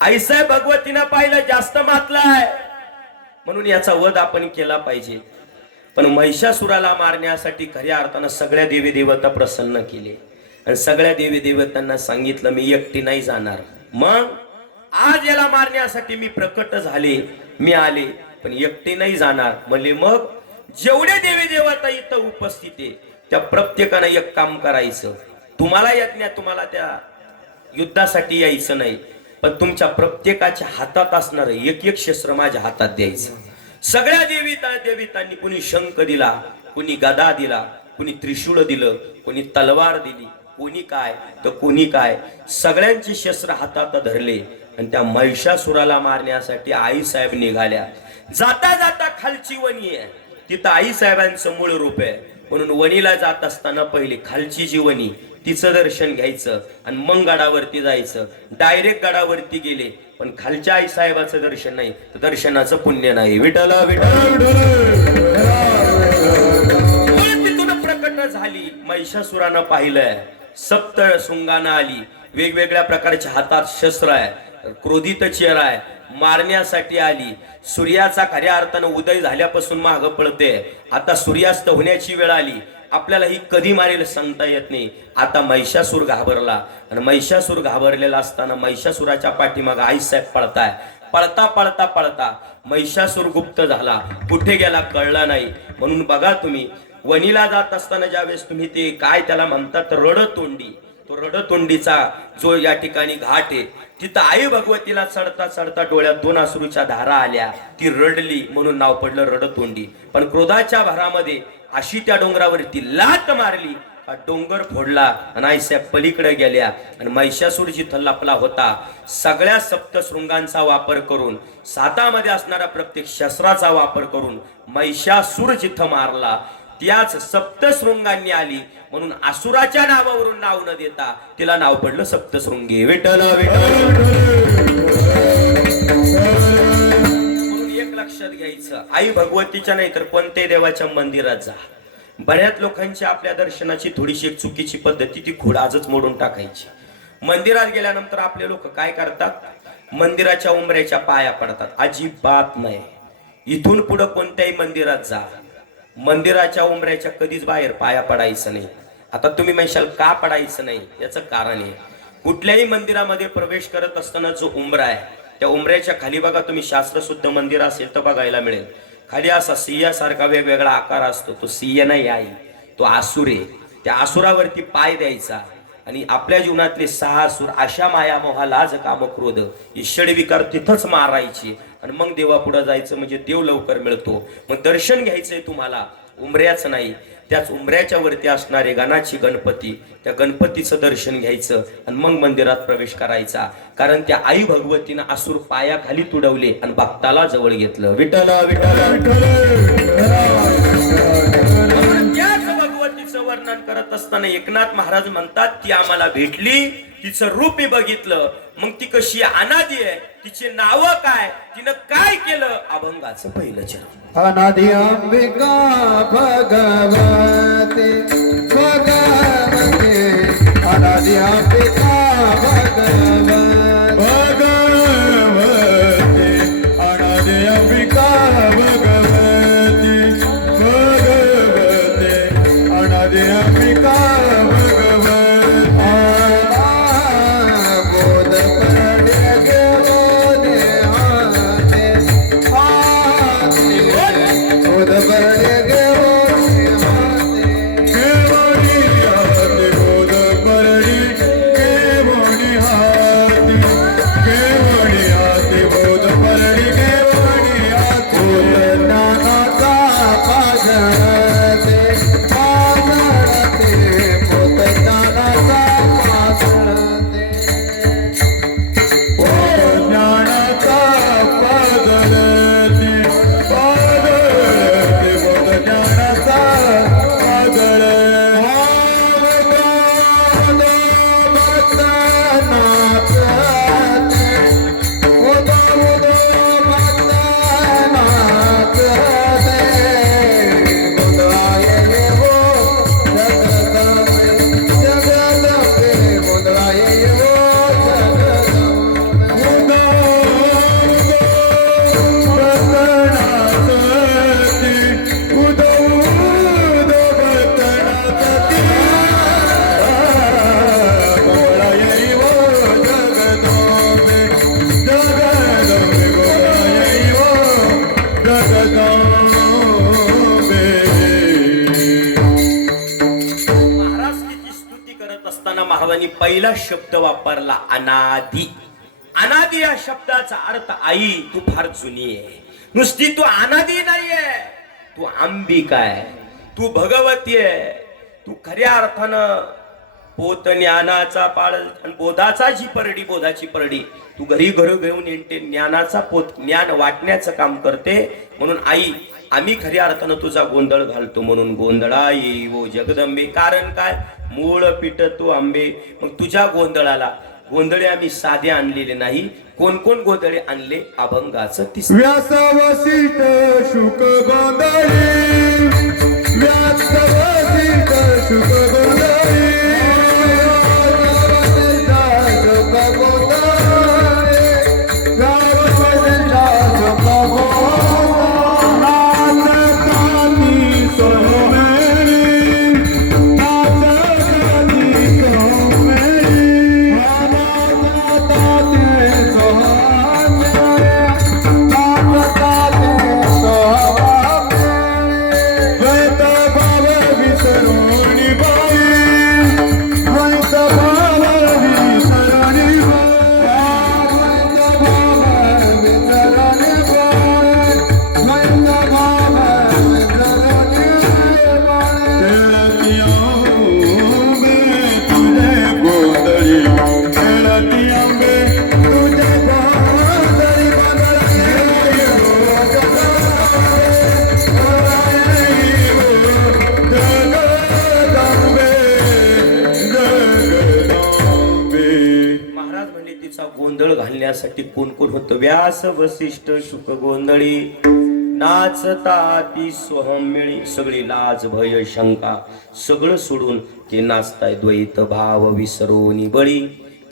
आईसाहेब भगवतीनं पाहिलं जास्त मातलाय म्हणून याचा वध आपण केला पाहिजे. पण महिषासुराला मारण्यासाठी खऱ्या अर्थानं सगळ्या देवी देवता प्रसन्न केले आणि सगळ्या देवी देवतांना सांगितलं मी एकटी नाही जाणार. मग आज याला मारण्यासाठी मी प्रकट झाले, मी आले, पण एकटी नाही जाणार. म्हणले मग जेवढे देवी देवता इथं उपस्थित आहे त्या प्रत्येकानं एक काम करायचं. तुम्हाला येत नाही, तुम्हाला त्या युद्धासाठी यायचं नाही, पण तुमच्या प्रत्येकाच्या हातात असणार एक एक शस्त्र माझ्या हातात द्यायचं. सगळ्या देवीतांनी कुणी शंख दिला, कुणी गदा दिला, कुणी त्रिशूळ दिलं, कुणी तलवार दिली, कोणी काय तर कोणी काय, सगळ्यांची शस्त्र हातात धरले आणि त्या महिषासुराला मारण्यासाठी आई साहेब निघाल्या. जाता जाता खालची वणी आहे, तिथं आई साहेबांचं मूळ रूप आहे. म्हणून वणीला जात असताना पहिले खालची जी वणी तिचं दर्शन घ्यायचं आणि मग गडावरती जायचं. डायरेक्ट गडावरती गेले पण खालच्या आई साहेबाचं दर्शन नाही तर दर्शनाचं पुण्य नाही. विठ्ठल विठ्ठल. तिथून प्रकट झाली, महिषासुरानं पाहिलंय, सप्त शृंगानं आली, वेगवेगळ्या प्रकारच्या हातात शस्त्र आहे, क्रोधित चेहरा आहे, मारण्यासाठी आली. सूर्याचा खऱ्या अर्थानं उदय झाल्यापासून मागं पळते. आता सूर्यास्त होण्याची वेळ आली. आपल्याला ही कधी मारेल सांगता येत नाही. आता महिषासूर घाबरला आणि महिषासूर घाबरलेला असताना महिषासुराच्या पाठीमागे आईसाहेब पळताय. पळता पळता पळता महिषासूर गुप्त झाला, कुठे गेला कळला नाही. म्हणून बघा तुम्ही वणीला जात असताना ज्यावेळेस तुम्ही ते काय त्याला म्हणतात रडतोंडी, तो रडतोंडीचा जो या ठिकाणी घाट आहे तिथं आई भगवतीला चढता चढता डोळ्यात दोन अश्रूच्या धारा आल्या. ती रडली म्हणून नाव पडलं रडतोंडी. पण क्रोधाच्या भरामध्ये अशी त्या डोंगरावरती लात मारली, डोंगर फोडला आणि आईसाहेब पलीकडे गेल्या आणि महिषासूर जिथं लपला होता सगळ्या सप्तशृंगांचा वापर करून, सातामध्ये असणाऱ्या प्रत्येक शस्त्राचा वापर करून महिषासूर जिथं मारला त्याच सप्तशृंगांनी आली. म्हणून असुराच्या नावावरून नाव न देता तिला नाव पडलं सप्तशृंगी. विठ्ठल विठ्ठल. म्हणून एक लक्षात घ्यायचं, आई भगवतीच्या नाही तर कोणत्याही देवाच्या मंदिरात जा. बऱ्याच लोकांची आपल्या दर्शनाची थोडीशी एक चुकीची पद्धती, ती खोड आजच मोडून टाकायची. मंदिरात गेल्यानंतर आपले लोक काय करतात, मंदिराच्या उंबऱ्याच्या पाया पडतात. अजिबात नाही. इथून पुढे कोणत्याही मंदिरात जा, मंदिराच्या उंबऱ्याच्या कधीच बाहेर पाया पडायचं नाही. आता तुम्ही म्हणशाल का पडायचं नाही, याचं कारण आहे कुठल्याही मंदिरामध्ये प्रवेश करत असताना जो उंबरा आहे त्या उंबऱ्याच्या खाली बघा तुम्ही, शास्त्रशुद्ध मंदिर असेल तर बघायला मिळेल, खाली असा सिंहासारखा वेगवेगळा आकार असतो. तो सिंह नाही आहे, तो आसुर आहे. त्या आसुरावरती पाय द्यायचा आणि आपल्या जीवनातले 6 असुर आशा माया मोहा लाज काम क्रोध ही षडविकार तिथंच मारायची आणि मग देवा पुढे जायचं म्हणजे देव लवकर मिळतो. मग दर्शन घ्यायचंय तुम्हाला उंबऱ्याचं नाही, त्याच उंबऱ्याच्या वरती असणारे गणाची गणपती, त्या गणपतीचं दर्शन घ्यायचं आणि मग मंदिरात प्रवेश करायचा. कारण त्या आई भगवतीनं असुर पायाखाली तुडवले आणि भक्ताला जवळ घेतलं. विठ्ठल विठ्ठल. भगवतीचं वर्णन करत असताना एकनाथ महाराज म्हणतात ती आम्हाला भेटली, तिचं रूप मी बघितलं, मग ती कशी अनादी आहे, तिचे नाव काय, तिनं काय केलं, अभंगाचं पहिलं चरण. अनादि अंबिका भगवती भगवती, अनादि अंबिका भगवती भगवती, भावानी पहिला शब्द वापरला अनादी. अनादी या शब्दाचा अर्थ आई तू फार जुनी आहे. नुसती तू अनादी नाहीये, तू अंबिका आहे, तू भगवती आहे. तू खऱ्या अर्थानं पोत ज्ञानाचा पाळ आणि बोधाचा जी परडी, बोधाची परडी तू घरी घेऊन येते. ज्ञानाचा पोत, ज्ञान वाटण्याचं काम करते. म्हणून आई आम्ही खऱ्या अर्थानं तुझा गोंधळ घालतो. म्हणून गोंधळा येई वो जगदंबे. कारण काय? मूळ पीठ तू आंबे. मग तुझ्या गोंधळाला गोंधळे आम्ही साधे आणलेले नाही. कोण कोण गोंधळे आणले? अभंगाचं तिसरं. व्यास वसिष्ठ शुक गोंधळी, व्यास वसिष्ठ शुक गोंधळी, गोंधळ घालण्यासाठी कोण कोण होतं? व्यास वसिष्ठ शुक गोंधळी, नाचता ती सोहमिळी. सगळी लाज भय शंका सगळं सोडून ते नाचताय. द्वैत भाव विसरोनी बळी,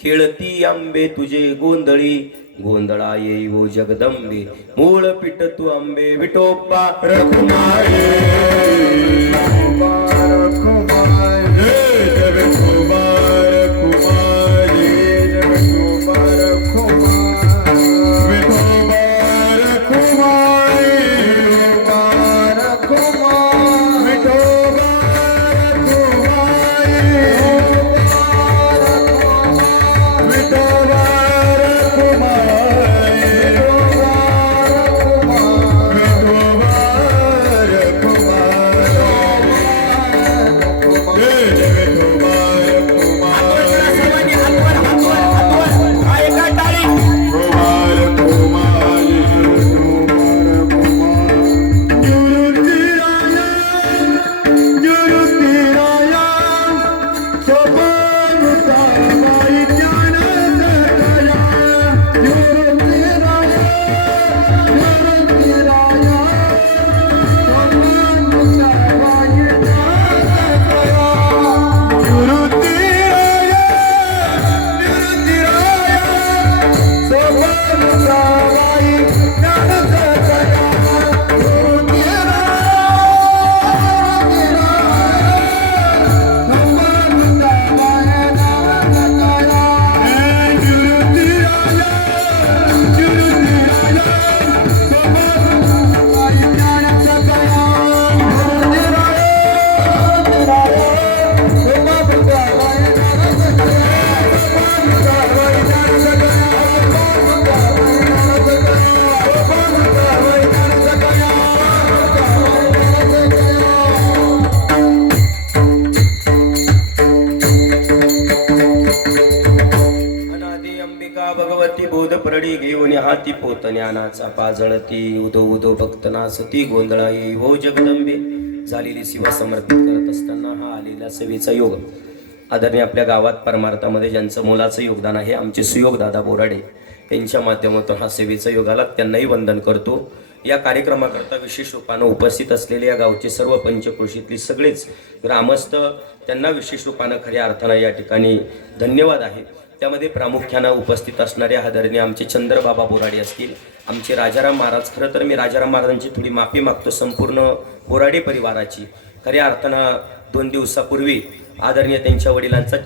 खेळती आंबे तुझे गोंधळी. गोंधळा येई वो जगदंबे, मूळ पीठ तू आंबे. विठोबा रखुमाई, परडी घेऊन हाती पोत ज्ञानाचा पाजळती. उदो उदो भक्त नाचती, गोंधळा येई हो जगदंबे. झालेली सेवा समर्पित करत असताना हा आलेला सेवेचा योग आदरणीय आपल्या गावात परमार्थामध्ये ज्यांचं मोलाचं योगदान आहे आमचे सुयोग दादा बोराडे यांच्या माध्यमातून हा सेवेचा योग आला. त्यांनाही वंदन करतो. या कार्यक्रमाकरता विशेष रूपानं उपस्थित असलेले या गावचे सर्व पंचक्रोशीतले सगळेच ग्रामस्थ त्यांना विशेष रूपानं खऱ्या अर्थानं या ठिकाणी धन्यवाद आहे. त्यामध्ये प्रामुख्यानं उपस्थित असणारे आदरणीय आमचे चंद्रबाबा बोराडे असतील, आमचे राजाराम महाराज. खरं तर मी राजाराम महाराजांची थोडी माफी मागतो संपूर्ण बोराडे परिवाराची. खऱ्या अर्थानं 2 दिवसापूर्वी आदरणीय त्यांच्या वडिलांचा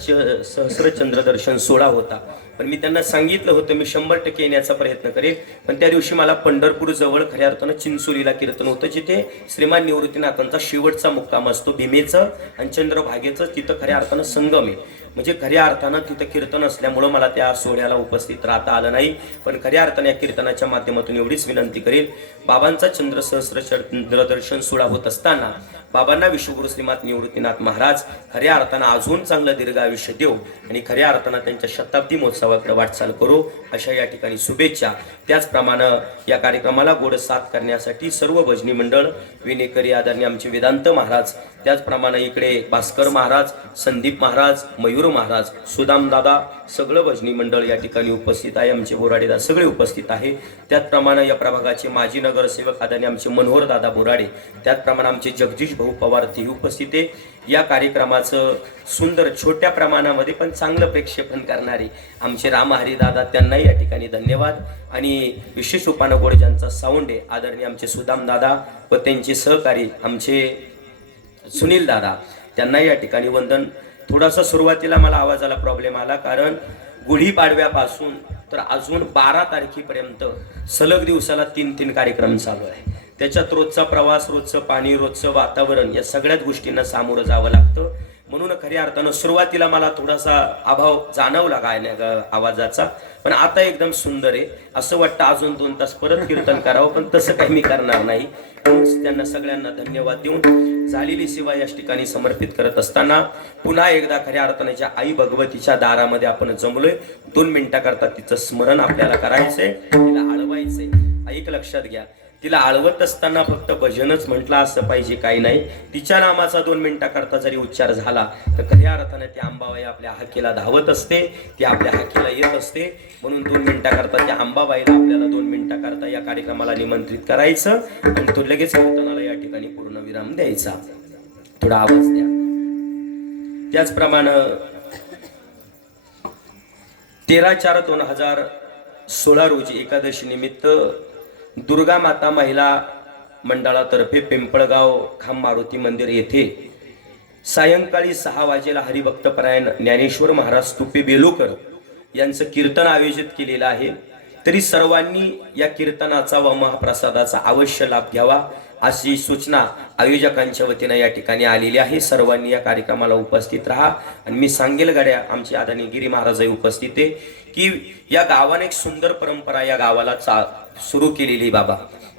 सहस्रचंद्र दर्शन सोहळा होता. पण मी त्यांना सांगितलं होतं मी 100% येण्याचा प्रयत्न करेन. पण त्या दिवशी मला पंढरपूर जवळ खऱ्या अर्थानं चिंचोलीला कीर्तन होतं, जिथे श्रीमान निवृत्तीनाथांचा शेवटचा मुक्काम असतो. भीमेचं आणि चंद्रभागेचं तिथं खऱ्या अर्थानं संगम आहे. म्हणजे खऱ्या अर्थानं तिथं कीर्तन असल्यामुळं मला त्या सोहळ्याला उपस्थित राहता आलं नाही. पण खऱ्या अर्थाने या कीर्तनाच्या माध्यमातून एवढीच विनंती करेल, बाबांचा चंद्र दर्शन सोहळा होत असताना बाबांना विश्वगुरु श्रीमात निवृत्तीनाथ महाराज खऱ्या अर्थानं अजून चांगलं दीर्घ आयुष्य देऊ आणि खऱ्या अर्थानं त्यांच्या शताब्दी महोत्सवाकडे वाटचाल करू अशा या ठिकाणी शुभेच्छा. त्याचप्रमाणे या कार्यक्रमाला गोड साथ करण्यासाठी सर्व भजनी मंडळ, विनेकरी आदरणीय आमचे वेदांत महाराज, त्याचप्रमाणे इकडे भास्कर महाराज, संदीप महाराज, मयूर महाराज, सुदाम दादा, सगळं भजनी मंडळ या ठिकाणी उपस्थित आहे. आमचे बोराडेदा सगळे उपस्थित आहे. त्याचप्रमाणे या प्रभागाचे माजी नगरसेवक आदरणीय आमचे मनोहर दादा बोराडे, त्याचप्रमाणे आमचे जगदीश भाऊ पवार तेही उपस्थित आहे. या कार्यक्रमाचं सुंदर छोट्या प्रमाणामध्ये पण चांगलं प्रेक्षेपण करणारे आमचे रामहरी दादा, त्यांनाही या ठिकाणी धन्यवाद. आणि विशेष रूपानं गोड ज्यांचा साऊंड आहे आदरणीय आमचे सुदाम दादा व त्यांचे सहकारी आमचे सुनील दादा, त्यांनाही या ठिकाणी वंदन. थोडासा सुरुवातीला मला आवाजाला प्रॉब्लेम आला, कारण गुढीपाडव्यापासून तर अजून 12 तारखेपर्यंत सलग दिवसाला 3 कार्यक्रम चालू आहे. त्याच्यात रोजचा प्रवास, रोजचं पाणी, रोजचं वातावरण, या सगळ्याच गोष्टींना सामोरं जावं लागतं. म्हणून खऱ्या अर्थानं सुरुवातीला मला थोडासा अभाव जाणवला आवाजाचा, पण आता एकदम सुंदर आहे. असं वाटतं अजून 2 तास परत कीर्तन करावं, पण तसं काही मी करणार नाही. त्यांना सगळ्यांना धन्यवाद देऊन झालेली सेवा या ठिकाणी समर्पित करत असताना पुन्हा एकदा खऱ्या अर्थाने ज्या आई भगवतीच्या दारामध्ये आपण जमलोय, 2 मिनिटाकरता तिचं स्मरण आपल्याला करायचंय, तिला आळवायचंय. ऐक लक्षात घ्या, तिला आळवत असताना फक्त भजनच म्हटलं असं पाहिजे, काही नाही. तिच्या नामाचा 2 मिनिटाकरता जरी उच्चार झाला तर खऱ्या अर्थाने ती अंबाबाई आपल्या हाकेला धावत असते, ती आपल्या हाकेला येत असते. म्हणून 2 मिनिटाकरता त्या अंबाबाईला आपल्याला 2 मिनिटाकरता या कार्यक्रमाला निमंत्रित करायचं आणि तो लगेच कीर्तनाला या ठिकाणी पूर्ण विराम द्यायचा. थोडा आवाज द्या. त्याचप्रमाणे 13/4/2016 रोजी एकादशी निमित्त दुर्गा माता महिला मंडळातर्फे पिंपळगाव खांब मारुती मंदिर येथे सायंकाळी 6 वाजेला हरिभक्तपरायण ज्ञानेश्वर महाराज तुपे बेलूकर यांचं कीर्तन आयोजित केलेलं आहे. तरी सर्वांनी या कीर्तनाचा व महाप्रसादाचा अवश्य लाभ घ्यावा अशी सूचना आयोजकांच्या वतीनं या ठिकाणी आलेली आहे. सर्वांनी या कार्यक्रमाला उपस्थित राहा. आणि मी सांगेल गड्या, आमचे आदरणीय गिरी महाराजही उपस्थित आहे, की या गावाने एक सुंदर परंपरा या गावाला सुरू केलेली. बाबा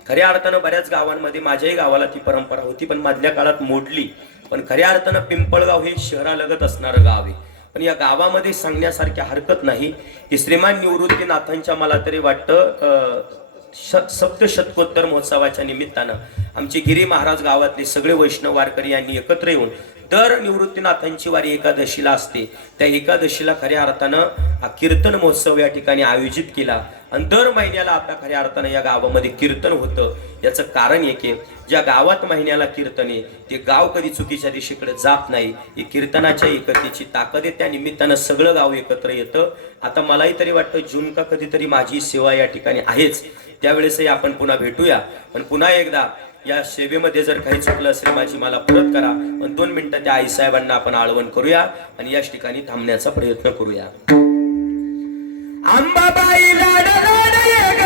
खऱ्या अर्थानं बऱ्याच गावांमध्ये, माझ्याही गावाला ती परंपरा होती, पण मधल्या काळात मोडली. पण खऱ्या अर्थानं पिंपळगाव हे शहरालगत असणारं गाव आहे. पण या गावामध्ये सांगण्यासारखी हरकत नाही की श्रीमान निवृत्तीनाथांच्या, मला तरी वाटतं, सप्तशतकोत्तर महोत्सवाच्या निमित्तानं आमचे गिरी महाराज गावातले सगळे वैष्णव वारकरी यांनी एकत्र येऊन दर निवृत्तीनाथांची वारी एकादशीला असते, त्या एकादशीला खऱ्या अर्थानं कीर्तन महोत्सव या ठिकाणी आयोजित केला. आणि दर महिन्याला आपल्या खऱ्या अर्थानं या गावामध्ये कीर्तन होतं. याचं कारण एक आहे, ज्या गावात महिन्याला कीर्तन आहे ते गाव कधी चुकीच्या दिशेकडे जात नाही. ही कीर्तनाच्या एकतेची ताकद आहे. त्या निमित्तानं सगळं गाव एकत्र येतं. आता मलाही तरी वाटतं जून का कधीतरी माझी सेवा या ठिकाणी आहेच, त्यावेळेसही आपण पुन्हा भेटूया. पण पुन्हा एकदा या सेवेमध्ये जर काही चुकलं असेल माझी, मला परत करा. पण 2 मिनिटं त्या आईसाहेबांना आपण आळवण करूया आणि याच ठिकाणी थांबण्याचा प्रयत्न करूया. अंबाबाई लाड लाड ये ग,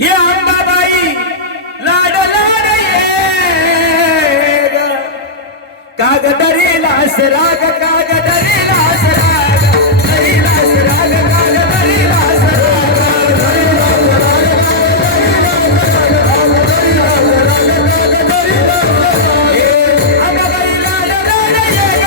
ये अंबाबाई लाड लाड ये ग, कागदरी लास राग, कागदरी लास राग, दरी लास राग, कागदरी लास राग, अंबाबाई लाड लाड ये ग,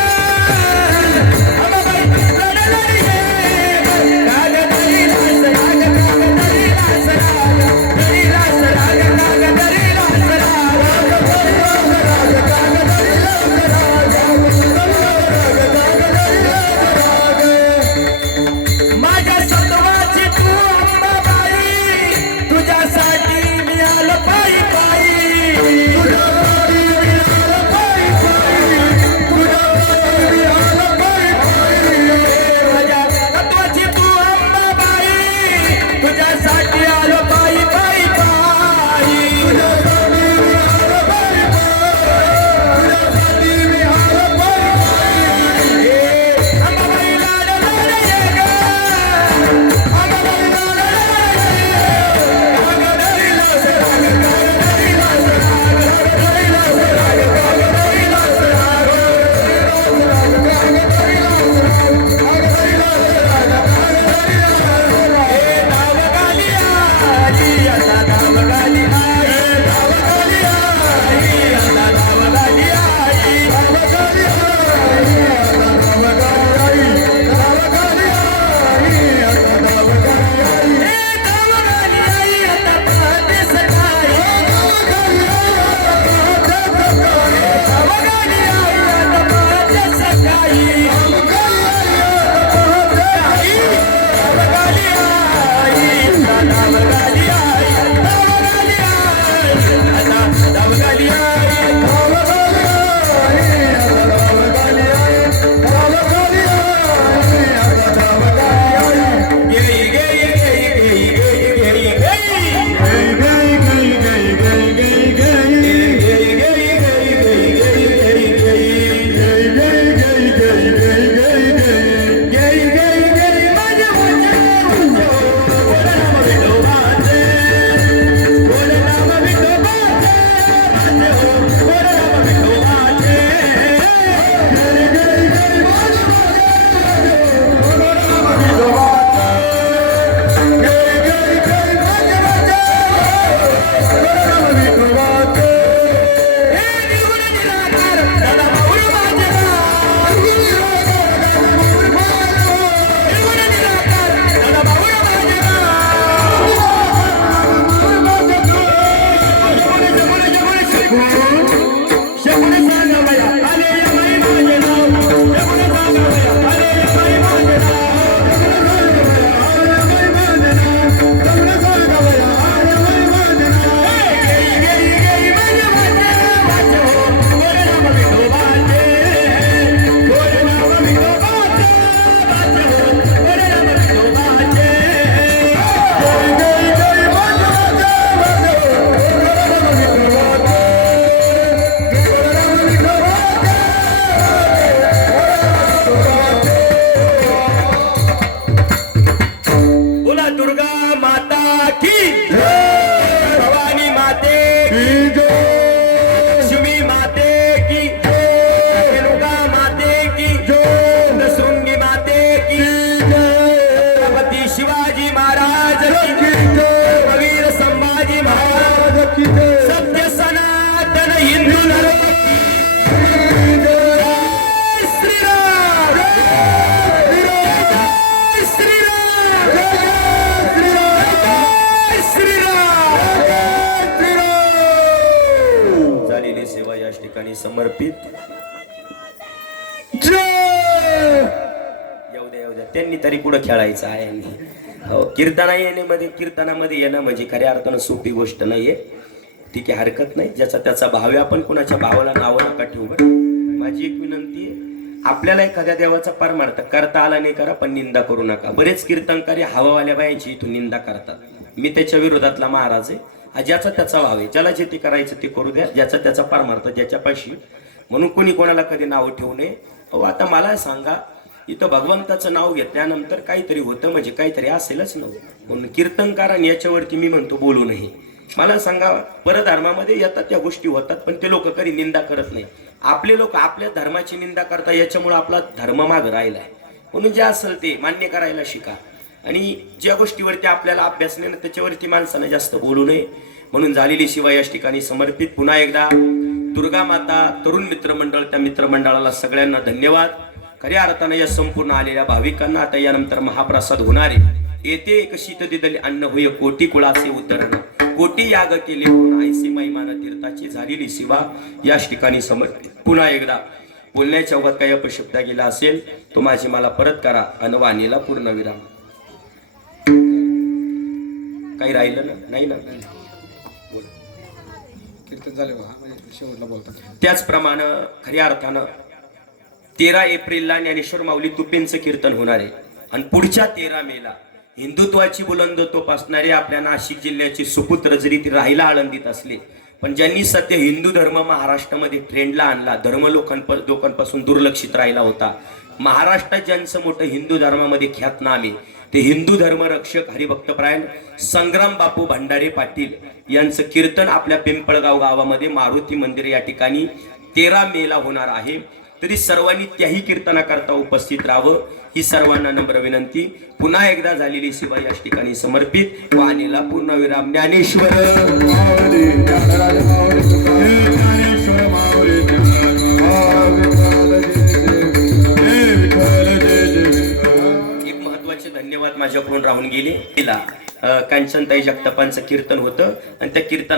सेवा या ठिकाणी समर्पित. जय येऊ द्या त्यांनी तरी पुढे खेळायचं आहे. हो, कीर्तनामध्ये येणं म्हणजे खऱ्या अर्थानं सोपी गोष्ट नाहीये. ठीक आहे, हरकत नाही. ज्याचा त्याचा भाव आहे. आपण कुणाच्या भावाला नाव नका ठेवू. माझी एक विनंती आहे, आपल्याला एखाद्या देवाचा परमार्थ करता आला नाही करा, पण निंदा करू नका. बरेच कीर्तनकारी हवावाल्या बायांची इथून निंदा करतात. मी त्याच्या विरोधातला महाराज आहे. ज्याचा त्याचा भाव आहे, ज्याला जे ते करायचं ते करू द्या. ज्याचा त्याचा परमार्थ ज्याच्यापाशी, म्हणून कोणी कोणाला कधी नाव ठेवू नये. अहो, आता मला सांगा, इथं भगवंताचं नाव घेतल्यानंतर काहीतरी होतं म्हणजे काहीतरी असेलच नव्हतं. म्हणून कीर्तनकारांनी याच्यावरती मी म्हणतो बोलू नये. मला सांगा, परधर्मामध्ये येतात त्या गोष्टी होतात, पण ते लोक कधी निंदा करत नाही. आपले लोक आपल्या धर्माची निंदा करतात, याच्यामुळे आपला धर्म माग राहिलाय. म्हणून जे असेल ते मान्य करायला शिका. आणि ज्या गोष्टीवरती आपल्याला अभ्यास नाही ना, त्याच्यावरती माणसानं जास्त बोलू नये. म्हणून झालेली सेवा या ठिकाणी समर्पित. पुन्हा एकदा दुर्गा माता तरुण मित्रमंडळ, त्या मित्रमंडळाला सगळ्यांना धन्यवाद. खऱ्या अर्थानं या संपूर्ण आलेल्या भाविकांना आता यानंतर महाप्रसाद होणार आहे. येथे एक शीतदिदली अन्न होय कोटी कुळाचे उद्धरण, कोटी याग केले आयसी महिमान तीर्थाची झालेली सेवा या ठिकाणी समर्पित. पुन्हा एकदा बोलण्याच्या ओघात काही अपशब्द गेला असेल तो माझी मला परत करा. अनवाणीला पूर्ण विराम. काही राहिलं ना? नाही ना? कीर्तन झाले शेवटला बोलतात. त्याचप्रमाणे खऱ्या अर्थानं 13 एप्रिलला ज्ञानेश्वर माऊली तुपेंचं कीर्तन होणार आहे. आणि पुढच्या 13 मेला हिंदुत्वाची बुलंद तोप असणारे आपल्या नाशिक जिल्ह्याचे सुपुत्र जरी ते राहायला आळंदीत असले, पण ज्यांनी सध्या हिंदू धर्म महाराष्ट्रामध्ये ट्रेंडला आणला, धर्म लोकांपासून दुर्लक्षित राहिला होता. महाराष्ट्रात ज्यांचं मोठं हिंदू धर्मामध्ये ख्यातनाम आहे ते हिंदू धर्मरक्षक हरिभक्तपरायण संग्राम बापू भंडारे पाटील यांचं कीर्तन आपल्या पिंपळगाव गावामध्ये मारुती मंदिर या ठिकाणी 13 मेला होणार आहे. तरी सर्वांनी त्याही कीर्तनाकरता उपस्थित राहावं ही सर्वांना नम्र विनंती. पुन्हा एकदा झालेली सेवा या ठिकाणी समर्पित. वाणीला पूर्ण विराम. ज्ञानेश्वर माऊली ज्ञानराज माऊली ज्ञानेश्वर माऊली एक महत्वाचे धन्यवाद माझ्याकडून राहून गेले. कांचनताई जगतापांचं कीर्तन होतं आणि त्या कीर्तना